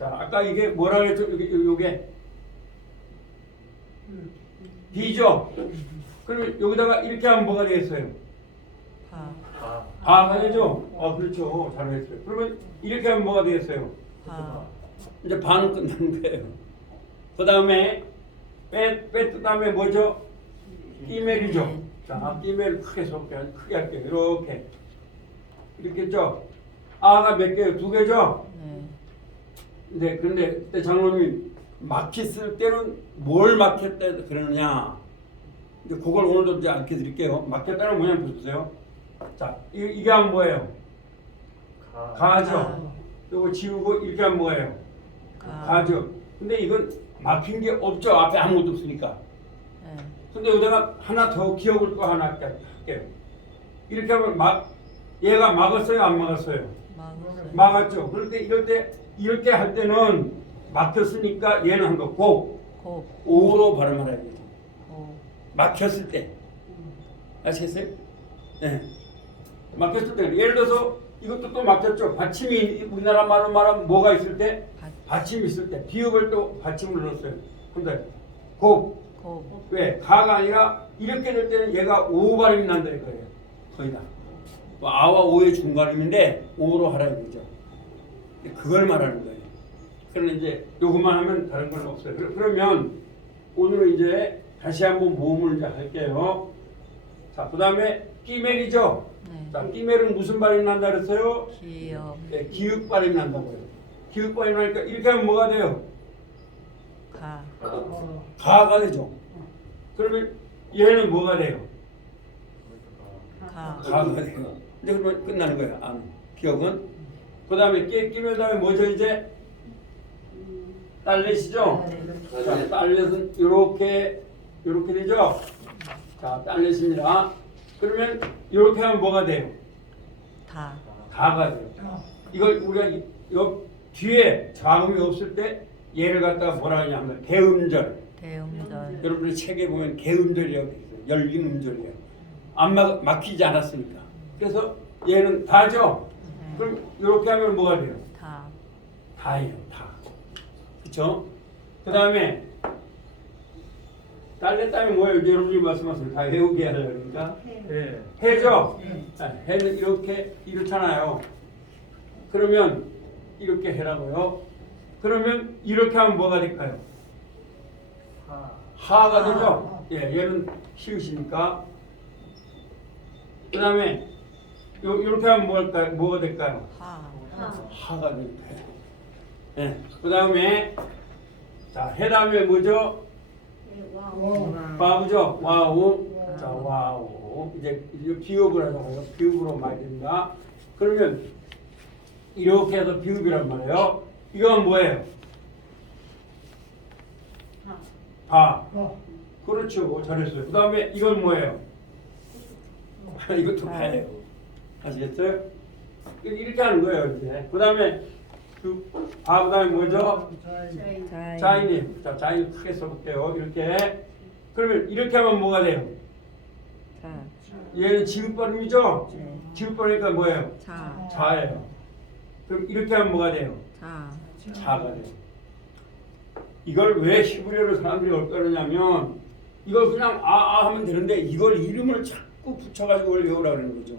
아까 이게 뭐라 그랬죠? 요게 B죠? 그러면 여기다가 이렇게 하면 뭐가 되겠어요? 바가 되죠? 그렇죠. 잘했어요. 그러면 이렇게 하면 뭐가 되겠어요? 이제 반은 끝나는 거예요. 그 다음에 빼 다음에 뭐죠? 끼멜이죠. 자, 끼멜 크게 할게요. 이렇게 했죠? 아가 몇 개요? 2개죠? 네. 그런데 그때 장로님이 막히 쓸 때는 뭘 막혔다 그러느냐? 이제 그걸 오늘도 이제 알려 드릴게요. 막혔다는 모양 보세요. 자, 이게 하면 뭐예요? 가죠. 요거 지우고 이렇게 하면 뭐예요? 가죠. 근데 이건 막힌 게 없죠. 앞에 아무것도 없으니까. 네. 근데 여기다가 하나 더 기억을 또 하나 할게요. 이렇게 하면 얘가 막았어요, 안 막았어요? 막았어요. 막았죠. 그런데 이렇게 할 때는 막혔으니까 얘는 한 거 고, 고, 오로 발음을 해야 돼요. 고. 막혔을 때. 아시겠어요? 네. 막혔을 때. 예를 들어서 이것도 또 막혔죠. 받침이 우리나라 말로 말하면 뭐가 있을 때? 받침이 있을 때. 비읍을 또 받침을 넣었어요. 근데 고. 고. 왜? 가가 아니라 이렇게 될 때는 얘가 오 발음이 난다 이거예요. 거의 다. 뭐 아와 오의 중발음인데 오로 하라 이거죠. 그걸 말하는 거예요. 그러나 이제 요것만 하면 다른 건 없어요. 그러면 오늘은 이제 다시 한번 모음을 이제 할게요. 자, 그다음에 끼멜이죠. 네. 자, 끼멜은 무슨 발음이 난다 그랬어요? 기역. 네, 기읍 발음이 난다고요. 기읍 발음이 나니까 이렇게 하면 뭐가 돼요? 가. 가가 되죠. 그러면 얘는 뭐가 돼요? 가. 가가 돼요. 이제 그러면 끝나는 거예요. 안 기억은. 그다음에 끼멜 다음에 뭐죠 이제? 딸렛이죠. 자, 딸렛은 이렇게 되죠. 자, 딸렛입니다. 그러면 이렇게 하면 뭐가 돼요? 다. 가가 돼요. 이걸 우리가 이 뒤에 자음이 없을 때 얘를 갖다가 뭐라 하냐면 대음절. 대음절. 여러분들 책에 보면 개음절이라고 돼 있어요. 열린 음절이에요. 안 막히지 않았으니까. 그래서 얘는 다죠. 그럼 이렇게 하면 뭐가 돼요? 다. 다예요. 다. 그렇죠? 그 다음에 딸냈다면 뭐예요? 이제 여러분이 말씀하세요. 다 외우게 하려고 그러니까. 예. 해죠? 해는 이렇잖아요. 그러면 이렇게 해라고요. 그러면 이렇게 하면 뭐가 될까요? 하가 되죠? 예, 얘는 시읒이니까. 그 다음에 이렇게 하면 뭐가 될까요? 하. 하가 될까요? 예, 그 다음에 자, 해 다음에 뭐죠? 와우죠? 와우. 자, 와우. 이제 비읍을 하자고요. 비읍으로 말이 됩니다. 그러면 이렇게 해서 비읍이란 말이에요. 이건 뭐예요? 바. 그렇죠. 잘했어요. 그 다음에 이건 뭐예요? 이것도 바예요. 아시겠어요? 이렇게 하는 거예요, 이제. 그 다음에 바, 그 다음에 뭐죠? 자인이. 자, 자인 크게 써볼게요. 이렇게. 그러면 이렇게 하면 뭐가 돼요? 자. 얘는 지읒 발음이죠? 네. 지읒 발음이니까 뭐예요? 자. 자예요. 그럼 이렇게 하면 뭐가 돼요? 자. 자가 돼요. 이걸 왜 히브리어로 사람들이 엇갈르냐면 이걸 그냥 하면 되는데 이걸 이름을 자꾸 붙여가지고 외우라고 그러는 거죠.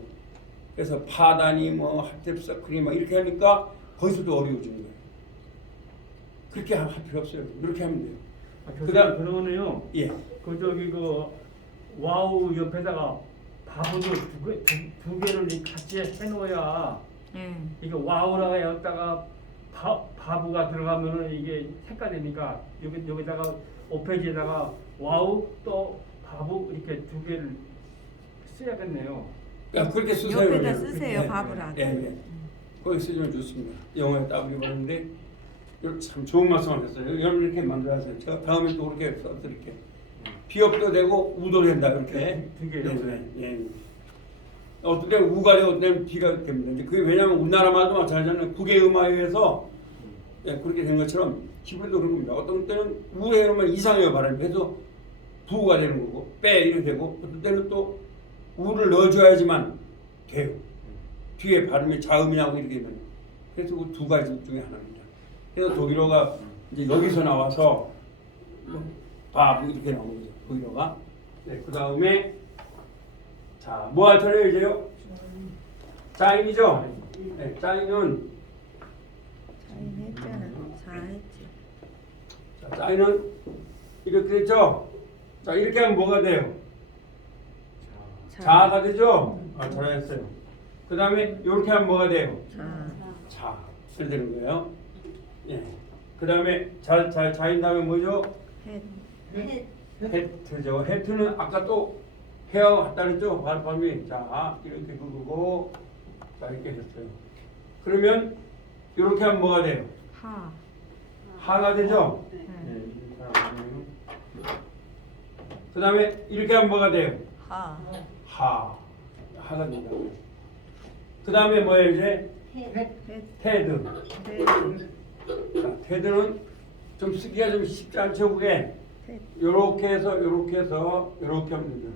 그래서 파다니 뭐 합텝사크리 막 이렇게 하니까 거기서도 어려워지는 거예요. 그렇게 할 필요 없어요. 이렇게 하면 돼요. 그다음 그러면요. 예. 그 와우 옆에다가 바보도 두 개를 같이 해놓아야 이게 와우라고 했다가 바보가 들어가면은 이게 색깔이니까 여기다가 5페이지에다가 와우 또 바보 이렇게 두 개를 써야겠네요. 그렇게 쓰세요. 옆에다 그냥. 쓰세요, 바보라고. 예. 거기 쓰시면 좋습니다. 영어에 따블이 보는데 참 좋은 말씀을 했어요. 여러분 이렇게 만들어서 제가 다음에 또 그렇게 써드릴게요. 비읍도 되고 우도 된다 이렇게. 두 개요? 예. 어떤 때는 우가 되고 어떤 때는 비가 됩니다. 이제 그게 왜냐하면 우리나라 말도 마찬가지잖아요. 국의 음화에 의해서 그렇게 된 것처럼 히브리도 그런 겁니다. 어떤 때는 우에 놓으면 이상해요 발음이. 그래서 부가 되는 거고 빼 이렇게 되고 어떤 때는 또 우를 넣어줘야지만 돼요. 뒤에 발음이 자음이냐고 이렇게 되면 그래서 그 두 가지 중에 하나입니다. 그래서 독일어가 이제 여기서 나와서 바 이렇게 나오는 거죠. 독일어가. 네, 그 다음에 자, 뭐 할 차례요 이제요? 자인이죠? 네, 자인은 했잖아. 자 했지. 자, 자인은 이렇게 됐죠? 자, 이렇게 하면 뭐가 돼요? 자가 되죠? 아, 잘했어요. 그 다음에 이렇게 하면 뭐가 돼요? 자, 이렇게 되는 거예요. 예. 그 다음에 자인 다음에 뭐죠? 헷. 해트죠. 해트는 아까 또 해와 같다 그랬죠. 발음이 자 이렇게 그거고 자 이렇게 됐어요. 그러면 이렇게 하면 뭐가 돼요? 하. 하가 되죠. 네. 그 다음에 이렇게 하면 뭐가 돼요? 하. 하가 된다. 그 다음에 뭐예요 이제? 테드. 자, 테드는 좀 쓰기가 좀 쉽지 않죠 그게. 요렇게 해서 요렇게 해서 요렇게 하면 되죠.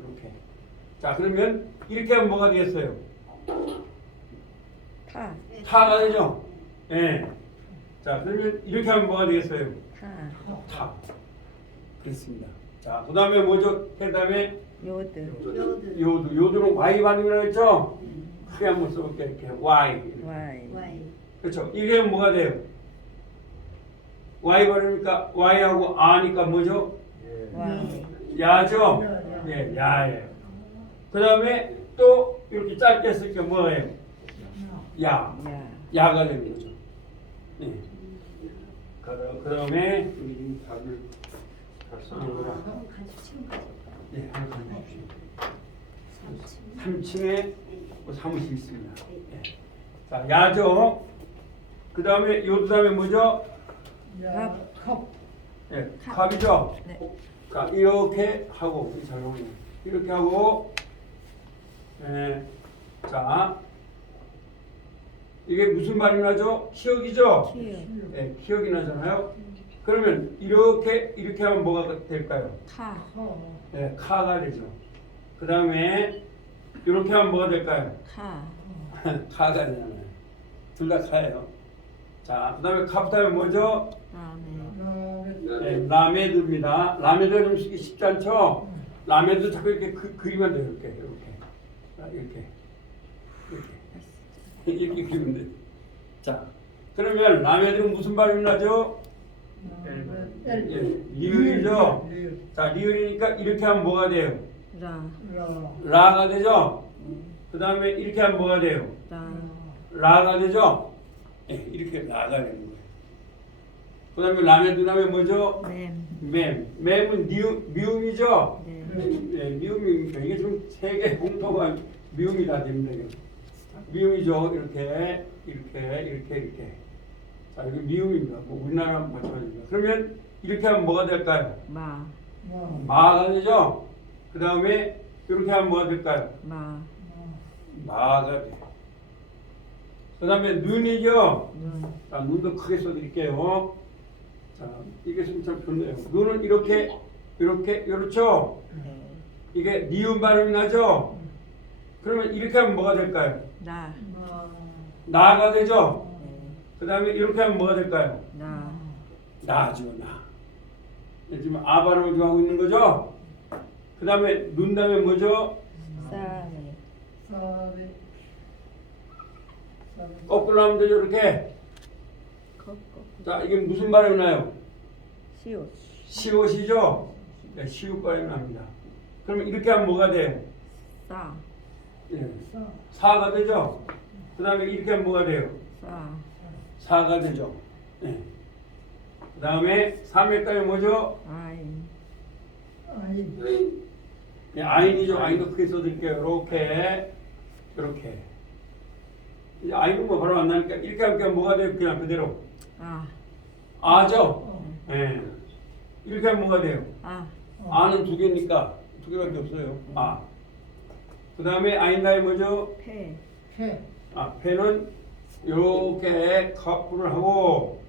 요렇게. 자 그러면 이렇게 하면 뭐가 되겠어요? 타. 타가 되죠. 예. 자 그러면 이렇게 하면 뭐가 되겠어요? 타. 타. 그렇습니다. 자 그다음에 뭐죠? 그다음에 요드. 요드는 Y 반응이라고 했죠? 크게 한번 써볼게요. 이렇게 Y. 와이. 그렇죠. 이게 뭐가 돼요? Y 발음이니까 Y하고 A니까 뭐죠? 와이. 야죠? 야. 예, 야예요. 그 다음에 또 이렇게 짧게 쓸게 뭐예요? 야. 야. 야가 되는 거죠. 예. 그 다음에 여기 답을 써보라. 예, 하나 더 주십시오. 3층에 사무실 있습니다. 예. 자, 야죠. 그 다음에 요 다음에 뭐죠? 컵. 예, 갑이죠. 네. 자, 이렇게 하고 잘 보면 이렇게 하고, 예, 자, 이게 무슨 말이 나죠? 기억이죠. 키읔. 예, 기억이 나잖아요. 그러면 이렇게 하면 뭐가 될까요? 카. 예, 카가 되죠. 그 다음에 이렇게 하면 뭐가 될까요? 카. 카가 되잖아요. 둘 다 카예요. 자, 그 다음에 카부터 뭐죠? 라메. 네, 라메드입니다. 라메드 좀 쓰기 쉽지 않죠? 라메드 자꾸 이렇게 그리면 돼요. 이렇게 그리면 돼요. 자, 그러면 라메드는 무슨 발음이 나죠? 예, 리을이죠? 자, 리을이니까 이렇게 하면 뭐가 돼요? 라. 라가 되죠? 그 다음에 이렇게 하면 뭐가 돼요? 라. 라가 되죠? 예, 이렇게 라가 되는 거예요. 그 다음에 라메드 다음에 뭐죠? 맴. 맴은 미음이죠? 네. 예, 미음이니까 이게 좀 세계 공통한 미음이 다 됩니다. 이거. 미음이죠. 이렇게. 자, 이게 미음입니다. 뭐 우리나라 마찬가지입니다. 그러면 이렇게 하면 뭐가 될까요? 마. 마가 되죠? 그 다음에 이렇게 하면 뭐가 될까요? 마. 마가 돼요. 그 다음에 눈이죠? 눈. 자, 눈도 크게 써드릴게요. 자, 이게 참 좋네요. 눈은 이렇게, 요렇죠? 네. 이게 니은 발음이 나죠? 그러면 이렇게 하면 뭐가 될까요? 나. 나가 되죠? 네. 그 다음에 이렇게 하면 뭐가 될까요? 나. 나죠, 나. 지금 아 발음을 지금 하고 있는 거죠? 그 다음에 눈 다음에 뭐죠? 사메. 거꾸로 하면 되죠, 이렇게. 걷고. 자, 이게 무슨 발음이 나요? 시옷. 시옷이죠? 네, 시옷 발음이 납니다. 그러면 이렇게 하면 뭐가 돼요? 싸. 예, 사가 되죠? 그 다음에 이렇게 하면 뭐가 돼요? 싸. 사가 되죠? 예. 그 다음에 3회 다음에 뭐죠? 아인. 예, 아인이죠. 아인도 크게 써드릴게요. 이렇게. 이제 아인은 뭐 바로 안 나니까 이렇게 하면 뭐가 돼요? 그냥 그대로. 아. 아죠? 예. 이렇게 하면 뭐가 돼요? 아. 아는 두 개니까 두 개밖에 없어요. 아. 그 다음에 아인 다음에 뭐죠? 페. 아, 폐는 이렇게 커프를 하고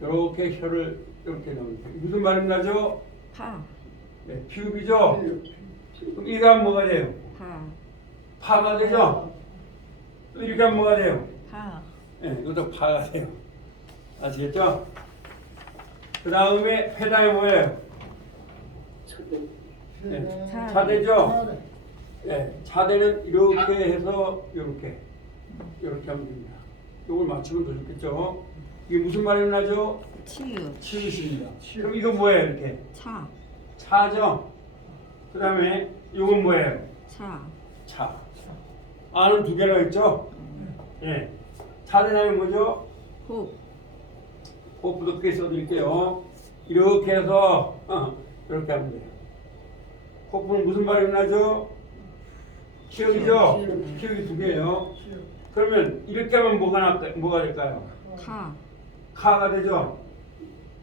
이렇게 혀를 이렇게 넣습니다. 무슨 발음 나죠? 파. 네, 피읍이죠? 그럼 이거 하면 뭐가 돼요? 파. 파가 되죠? 또 이렇게 하면 뭐가 돼요? 파. 네, 이것도 파가 돼요. 아시겠죠? 그 다음에 페다에 뭐예요? 네, 차대죠? 네, 차대는 이렇게 해서 이렇게 하면 됩니다. 이걸 맞추면 더 좋겠죠? 이게 무슨 말이 나죠? 치읓. 치읓입니다. 그럼 이건 뭐예요? 이렇게 차. 차죠? 그 다음에 이건 뭐예요? 차. 차. 아는 두 개나 있죠? 예. 차대나면 뭐죠? 홉. 호프도 크게 써드릴게요. 이렇게 해서 이렇게 하면 돼요. 코프는 무슨 발음이 나죠? 키읔이죠? 키읔이 두 개예요. 그러면 이렇게 하면 뭐가 될까요? 카. 카가 되죠?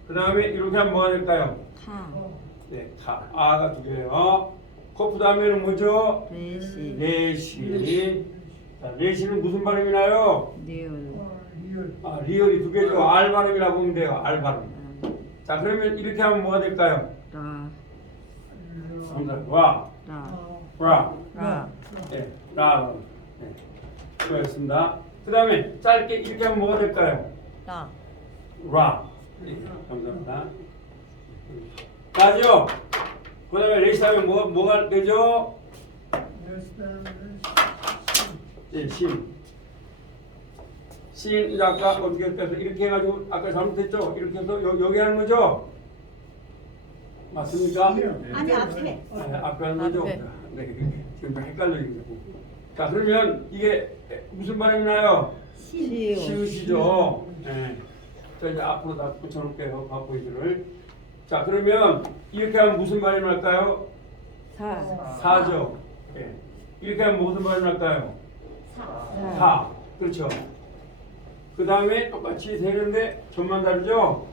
그 다음에 이렇게 하면 뭐가 될까요? 카. 네, 카. 아가 두 개예요. 코프 다음에는 뭐죠? 레시. 레시. 자, 레시는 무슨 발음이 나요? 리을. 리을. 아, 리얼이 두 개죠. 알 발음이라고 보면 돼요. 알 발음. 자, 그러면 이렇게 하면 뭐가 될까요? 라. 와, 라. 라, 라. 네, 라. 네, 수고하셨습니다. 그 다음에 짧게 이렇게 하면 뭐가 될까요? 라. 라. 네, 감사합니다. 나죠? 그 다음에 레시 하면 뭐가 되죠? 네, 심. 심, 이제 아까 어떻게 해서 이렇게 해가지고 아까 잘못했죠? 이렇게 해서 여기 하는 거죠? 맞습니까? 아니 앞에 앞에 하는 거죠? 앞에. 네, 지금 헷갈리는 거고. 자, 그러면 이게 무슨 발음이 나요? 시오. 시우시죠? 네. 자, 이제 앞으로 다 붙여놓을게요. 바보이들을. 자, 그러면 이렇게 하면 무슨 발음이 날까요? 사. 사죠. 예. 이렇게 하면 무슨 발음이 날까요? 사. 그렇죠. 그 다음에 똑같이 세는데 점만 다르죠?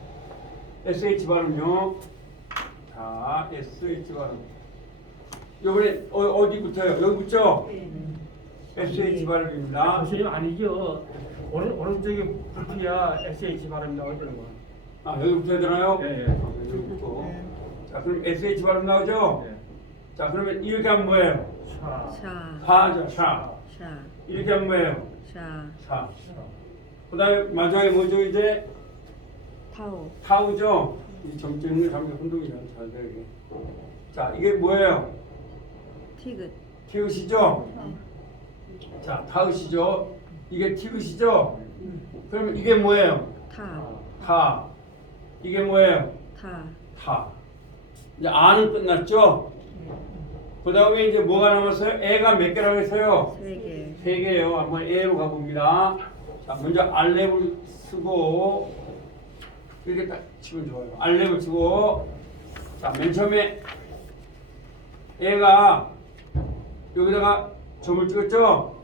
SH 발음요. 자, SH 발음. 요번에 어디 붙어요? 여기 붙죠? SH 발음입니다. 선생님 아니죠. 오른쪽에 붙어야 SH 발음이 나와야 되는 거야. 아, 여기 붙어야 되나요? 예, 예. 여기 붙고. 자, 그럼 SH 발음 나오죠? 네. 자, 그러면 이렇게 하면 뭐예요? 샤. 샤. 사죠, 샤. 샤. 이렇게 하면 뭐예요? 샤. 사. 그 다음에 마지막에 뭐죠, 이제? 타오. 타우죠? 이 점찍는 게 잠깐 혼동이 잘 돼요, 이게. 자, 이게 뭐예요? 티귿. 티읕이죠? 자, 타읕이죠? 이게 티읕이죠? 그러면 이게 뭐예요? 타. 타. 이게 뭐예요? 타. 타. 이제 아는 끝났죠? 그 다음에 이제 뭐가 남았어요? 애가 몇 개라고 했어요? 세 개. 세 개예요. 한번 애로 가봅니다. 자, 먼저 알렙을 쓰고 이렇게 딱 치면 좋아요. 알렙을 쓰고 자, 맨 처음에 애가 여기다가 점을 찍었죠?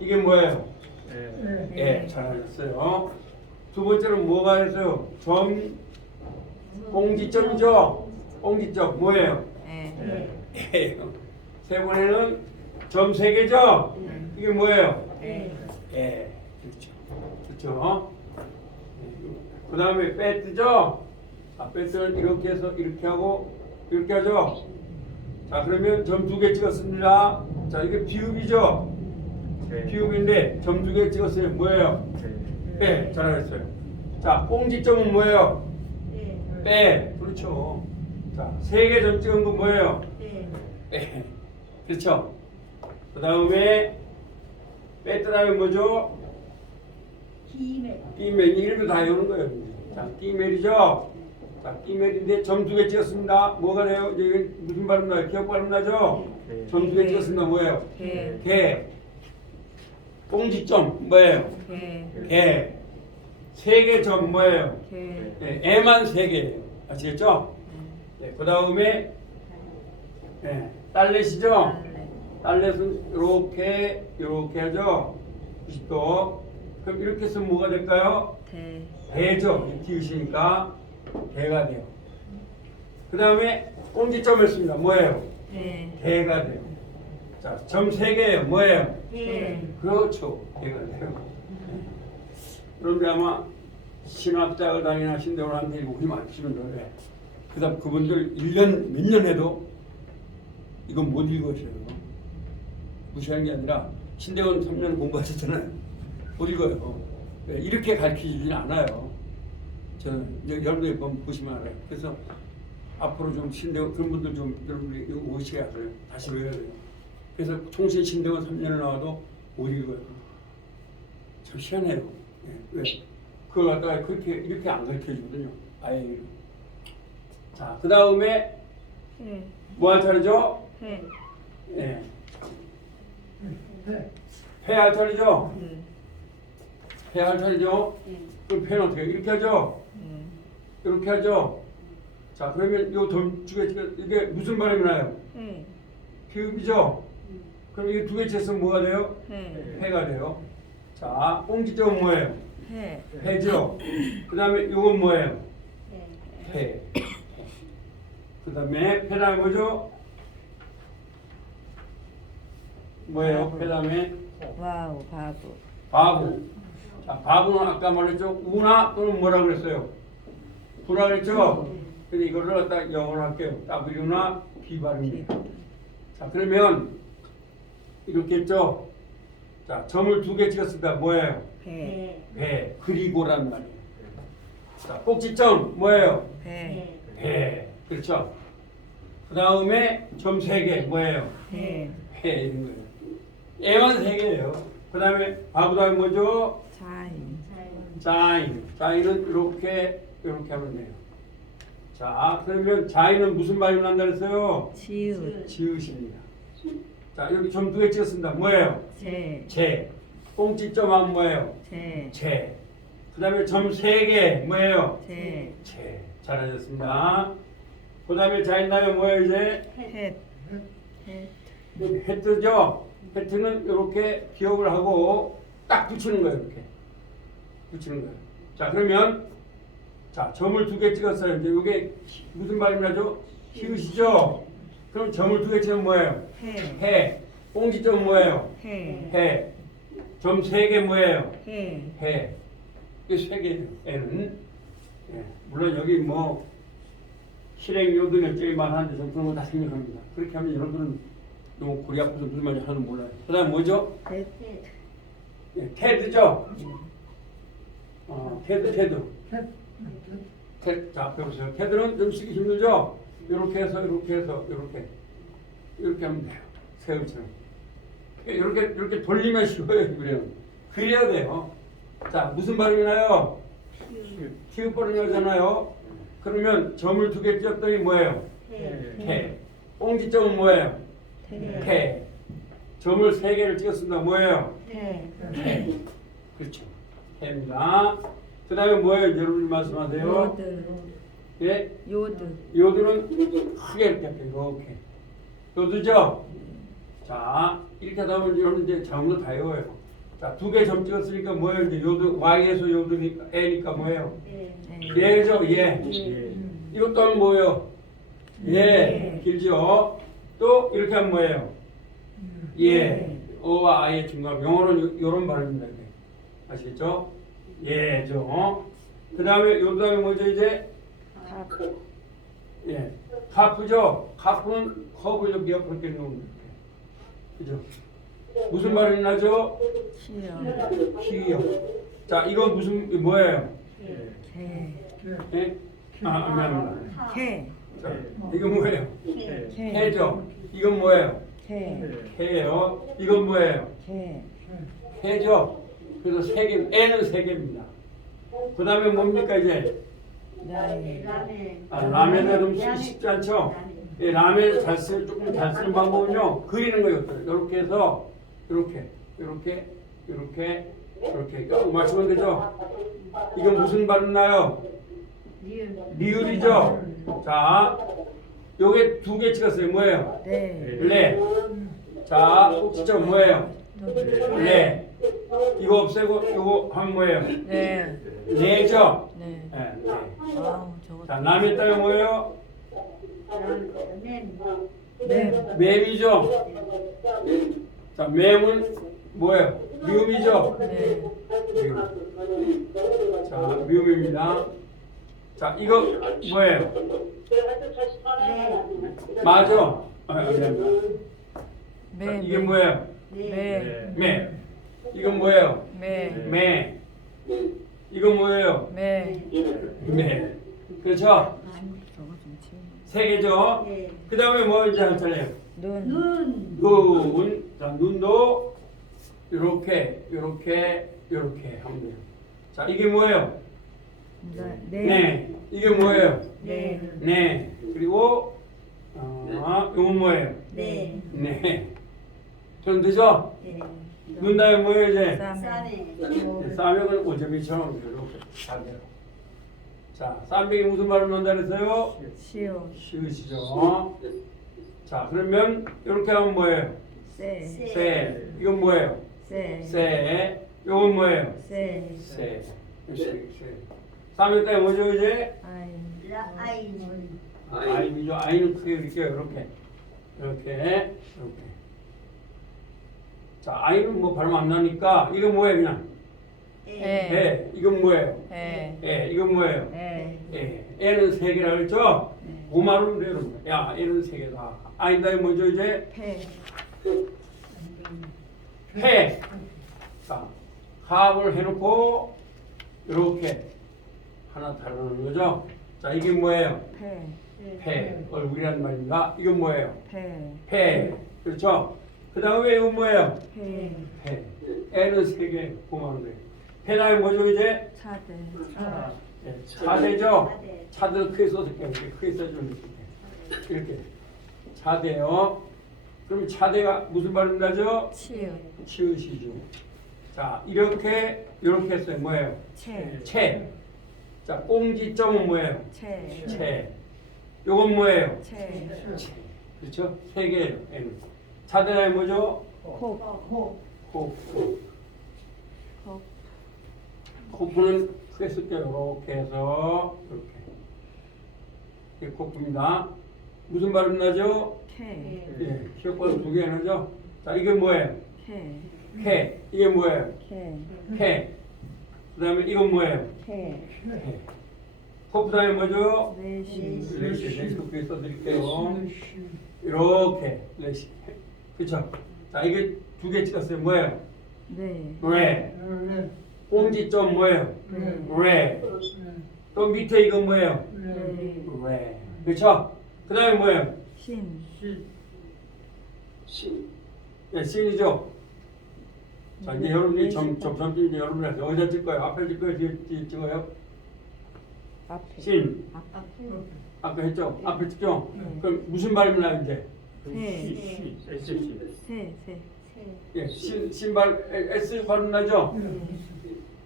이게 뭐예요? 예. 애. 잘하셨어요. 두 번째는 뭐가 했어요? 점, 공지점이죠? 공지점 뭐예요? 에. 애예요. 세 번에는 점 세 개죠? 이게 뭐예요? 에. 예, 그렇죠. 그렇죠. 그 다음에 배트죠? 아, 배트는 이렇게 해서 이렇게 하고 이렇게 하죠? 자, 그러면 점 두 개 찍었습니다. 자, 이게 비읍이죠? 네. 비읍인데 점 두 개 찍었어요. 뭐예요? 네. 빼. 잘하셨어요. 자, 공지점은 뭐예요? 빼. 그렇죠. 자, 세 개 점 찍은 건 뭐예요? 빼. 그렇죠. 그 다음에 빼뜨라면 뭐죠? 끼멜이 이름도 다 외우는 거예요. 자, 끼멜이죠? 자, 끼멜인데 점 두 개 찍었습니다. 뭐가 돼요? 이게 무슨 발음 나요? 기억 발음 나죠? 네. 점 두 개 찍었습니다. 뭐예요? 개. 개. 공지점 뭐예요? 개. 개. 세 개 점 뭐예요? 개. 네, 애만 세 개예요. 아시겠죠? 네, 그 다음에 네, 딸렛이죠? 딸렛은 이렇게 하죠. 90도. 그럼 이렇게 쓰면 뭐가 될까요? 대. 대죠. 디귿이니까 대가 돼요. 그 다음에 공지점을 씁니다. 뭐예요? 대. 대가 돼요. 자, 점 세 개예요. 뭐예요? 대. 그렇죠. 대가 돼요. 그런데 아마 신학자를 다니나 신대원한테 이거 오지 마시면 돼. 그 다음 그분들 1년, 몇 년 해도 이건 못 읽으셔요. 무시하는 게 아니라 신대원 3년 공부하셨잖아요. 못 읽어요. 이렇게 가르치지는 않아요. 저는 여러분들이 보시면 알아요. 그래서 앞으로 좀 신대원 그런 분들 좀 여러분들이 오시게 하세요. 다시 외워야 돼요. 그래서 통신 신대원 3년을 나와도 못 읽어요. 참 희한해요. 예, 왜? 그걸 갖다가 그렇게 이렇게 안 가르쳐 주거든요. 아예. 자, 그 다음에 해. 뭐 할 차례죠? 해. 예. 회 할 차례죠? 네. 회 할 차례죠? 그럼 회는 어떻게 해요? 이렇게 하죠? 네. 이렇게 하죠? 자, 그러면 요 두 개, 이게 무슨 발음이 나요? 해. 피읍이죠? 그럼 이게 두 개 쳤으면 뭐가 돼요? 해. 해가 돼요. 자, 꽁지점은 뭐예요? 해. 해죠? 그 다음에 요건 뭐예요? 해. 그 다음에 해다음에 뭐죠? 뭐예요? 해다음에 와우 바보. 바보. 자, 바보는 아까 말했죠? 우나 또는 뭐라 그랬어요? 부라 그랬죠? 근데 이거를 갖다 영어로 할게요. W나 B 발음이에요. 자, 그러면 이렇게 했죠? 자, 점을 두 개 찍었습니다. 뭐예요? 배. 배. 그리고란 말이에요. 자, 꼭지점 뭐예요? 배. 배. 그렇죠? 그 다음에 점 세 개 뭐예요? 배. 배 이런 거예요. 애만 세 개예요. 그 다음에 바보 다음에 뭐죠? 자인. 자인. 자인은 이렇게 하면 돼요. 자, 그러면 자인은 무슨 발음이 난다 그랬어요? 지읒. 지읒입니다. 자, 여기 점 두 개 찍었습니다. 뭐예요? 제. 제. 꽁지점 하면 뭐예요? 제. 제. 그 다음에 점 세 개 뭐예요? 제. 제. 잘하셨습니다. 그 다음에 자인 다음에 뭐예요 이제? 햇. 햇. 헤트죠? 헤트는 이렇게 기억을 하고 딱 붙이는 거예요. 이렇게. 붙이는 거예요. 자, 그러면 자, 점을 두 개 찍었어요. 이제 이게 무슨 발음이 나죠? 히읗이죠? 그럼 점을 두 개 치면 뭐예요? 해. 해. 꽁지점 뭐예요? 해. 해. 점 세 개 뭐예요? 해. 해. 이게 세 개예요. 애는. 예. 물론 여기 뭐 실행 요들은 제일 많은데 좀 그런 거 다 생각합니다. 그렇게 하면 여러분들은 너무 골이 아파서 무슨 말인지 하나도 몰라요. 그 다음 뭐죠? 햇. 예, 테드죠? 테드. 자, 배우세요. 테드는 좀 쓰기 힘들죠? 이렇게 해서 이렇게 하면 돼요. 새우처럼. 이렇게 돌리면 쉬워요. 그래야 돼요. 자, 무슨 발음이 나요? 티읕 발음이 나잖아요. 그러면 점을 두 개 띄었더니 뭐예요? 태. 꽁지점은 뭐예요? 태. 점을 세 개를 찍었습니다. 뭐예요? 태. 태. 그렇죠. 태입니다. 그 다음에 뭐예요? 여러분이 말씀하세요. 요드. 예? 요드. 요들은 크게 이렇게 할게요. 이렇게. 요드죠? 자, 이렇게 하다 보면 여러분 이제 자음도 다 외워요. 자, 두 개 점 찍었으니까 뭐예요? 이제 요드, Y에서 요드니까, A니까 뭐예요? 예죠? 예. 이것도 하면 뭐예요? 예. 길죠? 또 이렇게 하면 뭐예요? 예. 어와 아의 중간. 영어로는 요런 발음입니다. 이게. 아시겠죠? 예죠? 그 다음에 요 다음에 뭐죠 이제? 예. 카프죠? 카프는 컵을 이렇게 옆으로 끼는 그죠? 무슨 말이 나죠? 시여. 키요. 자, 이건 무슨 뭐예요? 개. 예? 미안합니다. 개. 자, 이건 뭐예요? 개. 해죠. 이건 뭐예요? 개. 해요. 이건 뭐예요? 개. 해죠. 그래서 세 개, 애는 세 개입니다. 그 다음에 뭡니까 이제? 라면은 좀 쉽지 않죠? 예, 라면 조금 잘 쓰는 방법은요, 그리는 거예요. 이렇게 해서, 이렇게 맞추면 되죠? 이건 무슨 발음 나요? 리을이죠? 자, 요게 두 개 찍었어요. 뭐예요? 네. 레. 자, 꼭지점 뭐예요? 레. 이거 없애고, 이거 하면 뭐예요? 네. 레죠? 네. 네, 네. 아우 저거. 자, 라면 따위 뭐예요? 네. 맴이죠? 자, 맴은 뭐예요? 미음이죠? 네. 미음. 자, 미음입니다. 자, 이거 뭐예요? 맞아. 미안합니다. 자, 매. 이게 뭐예요? 매. 매. 이건 뭐예요? 매. 매. 이건 뭐예요? 매. 매. 그렇죠? 저거 좀 치워. 세 개죠? 그 다음에 뭐 이제 한 차례요? 눈. 눈. 자, 눈도 이렇게 하면 돼요. 자, 이게 뭐예요? 네. 네. 이게 뭐예요? 네. 네. 그리고 이건 뭐예요? 네. 네. 좀 되죠? 눈 다음에 뭐예요 이제? 쌈에. 쌈역은 오점이처럼 이렇게 가게요. 자, 쌈백이 무슨 발음 난다 그랬어요? 시오. 시으시죠. 자, 그러면 이렇게 하면 뭐예요? 세. 세. 이건 뭐예요? 세. 세. 이건 뭐예요? 세. 세. 세. 쌈에다 뭐죠 이제? 아이. 아이죠. 아이는 크게 이렇게 이렇게. 자, 아이는 뭐 발음 안 나니까 이건 뭐예요 그냥? 에. 이건 뭐예요? 에. 이건 뭐예요? 에. 애는 세 개라 그랬죠? 네. 그 말은 돼요, 여러분. 야, 애는 세 개다. 아니다, 이 뭐죠, 이제? 폐. 폐. 자, 합을 해놓고, 이렇게 하나 다루는 거죠? 자, 이게 뭐예요? 폐. 폐. 얼굴이란 말입니다. 이건 뭐예요? 폐. 폐. 그렇죠? 그 다음에 이건 뭐예요? 폐. 폐. 애는 세 개, 고마운 데. 폐 다음에 뭐죠, 이제? 차대. 차대죠? 차대를 크게 써서 이렇게 크게 써주면 이렇게 차대요. 그럼 차대가 무슨 발음 나죠? 치읓. 치읓이죠. 자, 이렇게 했어요. 뭐예요? 채. 채. 자, 꽁지점은 뭐예요? 채. 채. 요건 뭐예요? 채. 채. 그렇죠? 세 개예요. N은. 차대가 뭐죠? 코. 코. 코. 코. 코프는 크게 쓸게요. 이렇게 해서 이렇게. 이게 코프입니다. 무슨 발음 나죠? 폐. 예, 시역과는 두 개 나죠? 자, 이게 뭐예요? 폐. 폐. 이게 뭐예요? 폐. 폐. 그 다음에 이건 뭐예요? 폐. 폐. 코프 다음에 뭐죠? 내시. 레시 크게 써드릴게요. 이렇게 레시. 그쵸? 자, 이게 두 개 찍었어요. 뭐예요? 네. 레. 네. 꽁지점 뭐예요? 네. 레. 또 밑에 이건 뭐예요? 네. 레. 그쵸? 그 다음에 뭐예요? 신. 예, 신이죠? 자, 이제 여러분이 점점 이제 여러분이 어디다 찍 거예요? 앞에 찍 거예요? 뒤에 찍어요? 앞에. 신. 앞에. 아까 했죠? 앞에 찍죠? 네. 그럼 무슨 발음이 나요, 이제? 세. 세. 세. 예, 신발, S 발음 나죠?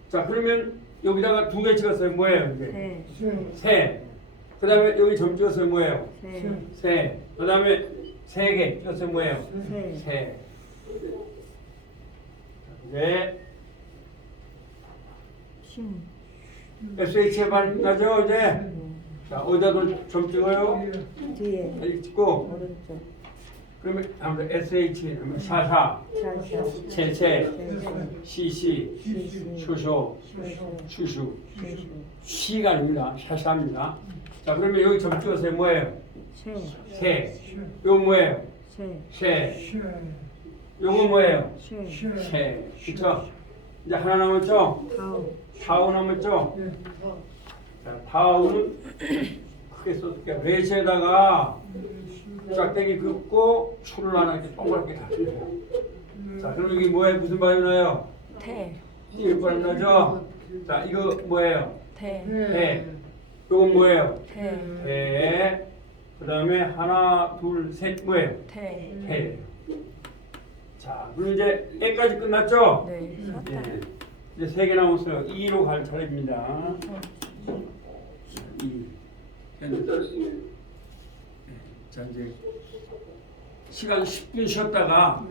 자, 그러면 여기다가 두 개 찍었어요. 뭐예요, 이제? 세. 세. 그 다음에 여기 점 찍었어요. 뭐예요? 세. 세. 그 다음에 세 개 찍었어요. 뭐예요? 세. 세. 네. 신. SH 발음 나죠, 이제? 자, 어디다도 점 찍어요? 뒤에. 여기 찍고. 오른쪽. 그러면 아무래도 SH, 하면 샤샤, 샤샤. 채채, 세. 시시, 시시. 쇼쇼, 슈슈. 슈슈. 슈슈. 시가 아닙니다. 샤샤입니다. 자, 그러면 여기 점 찍어서 뭐예요? 세. 세. 요거 뭐예요? 세. 세. 요거 뭐예요? 세. 세. 그쵸? 이제 하나 남았죠? 다우. 타우 남았죠? 자, 타우는 크게 써줄게요. 레시에다가 짝대기 긋고 줄을 하나 이렇게 동그랗게 다 주세요. 자, 그럼 이게 뭐예요? 무슨 발음이 나요? 태. 이 발음 나죠? 자, 이거 뭐예요? 태. 태. 이건 뭐예요? 태. 태. 그 다음에 하나, 둘, 셋 뭐예요? 태. 태. 자, 그럼 이제 애까지 끝났죠? 네. 썼다. 예. 이제 세 개 남았어요. 2로 갈 차례입니다. 2. 자, 이제 시간 10분 쉬었다가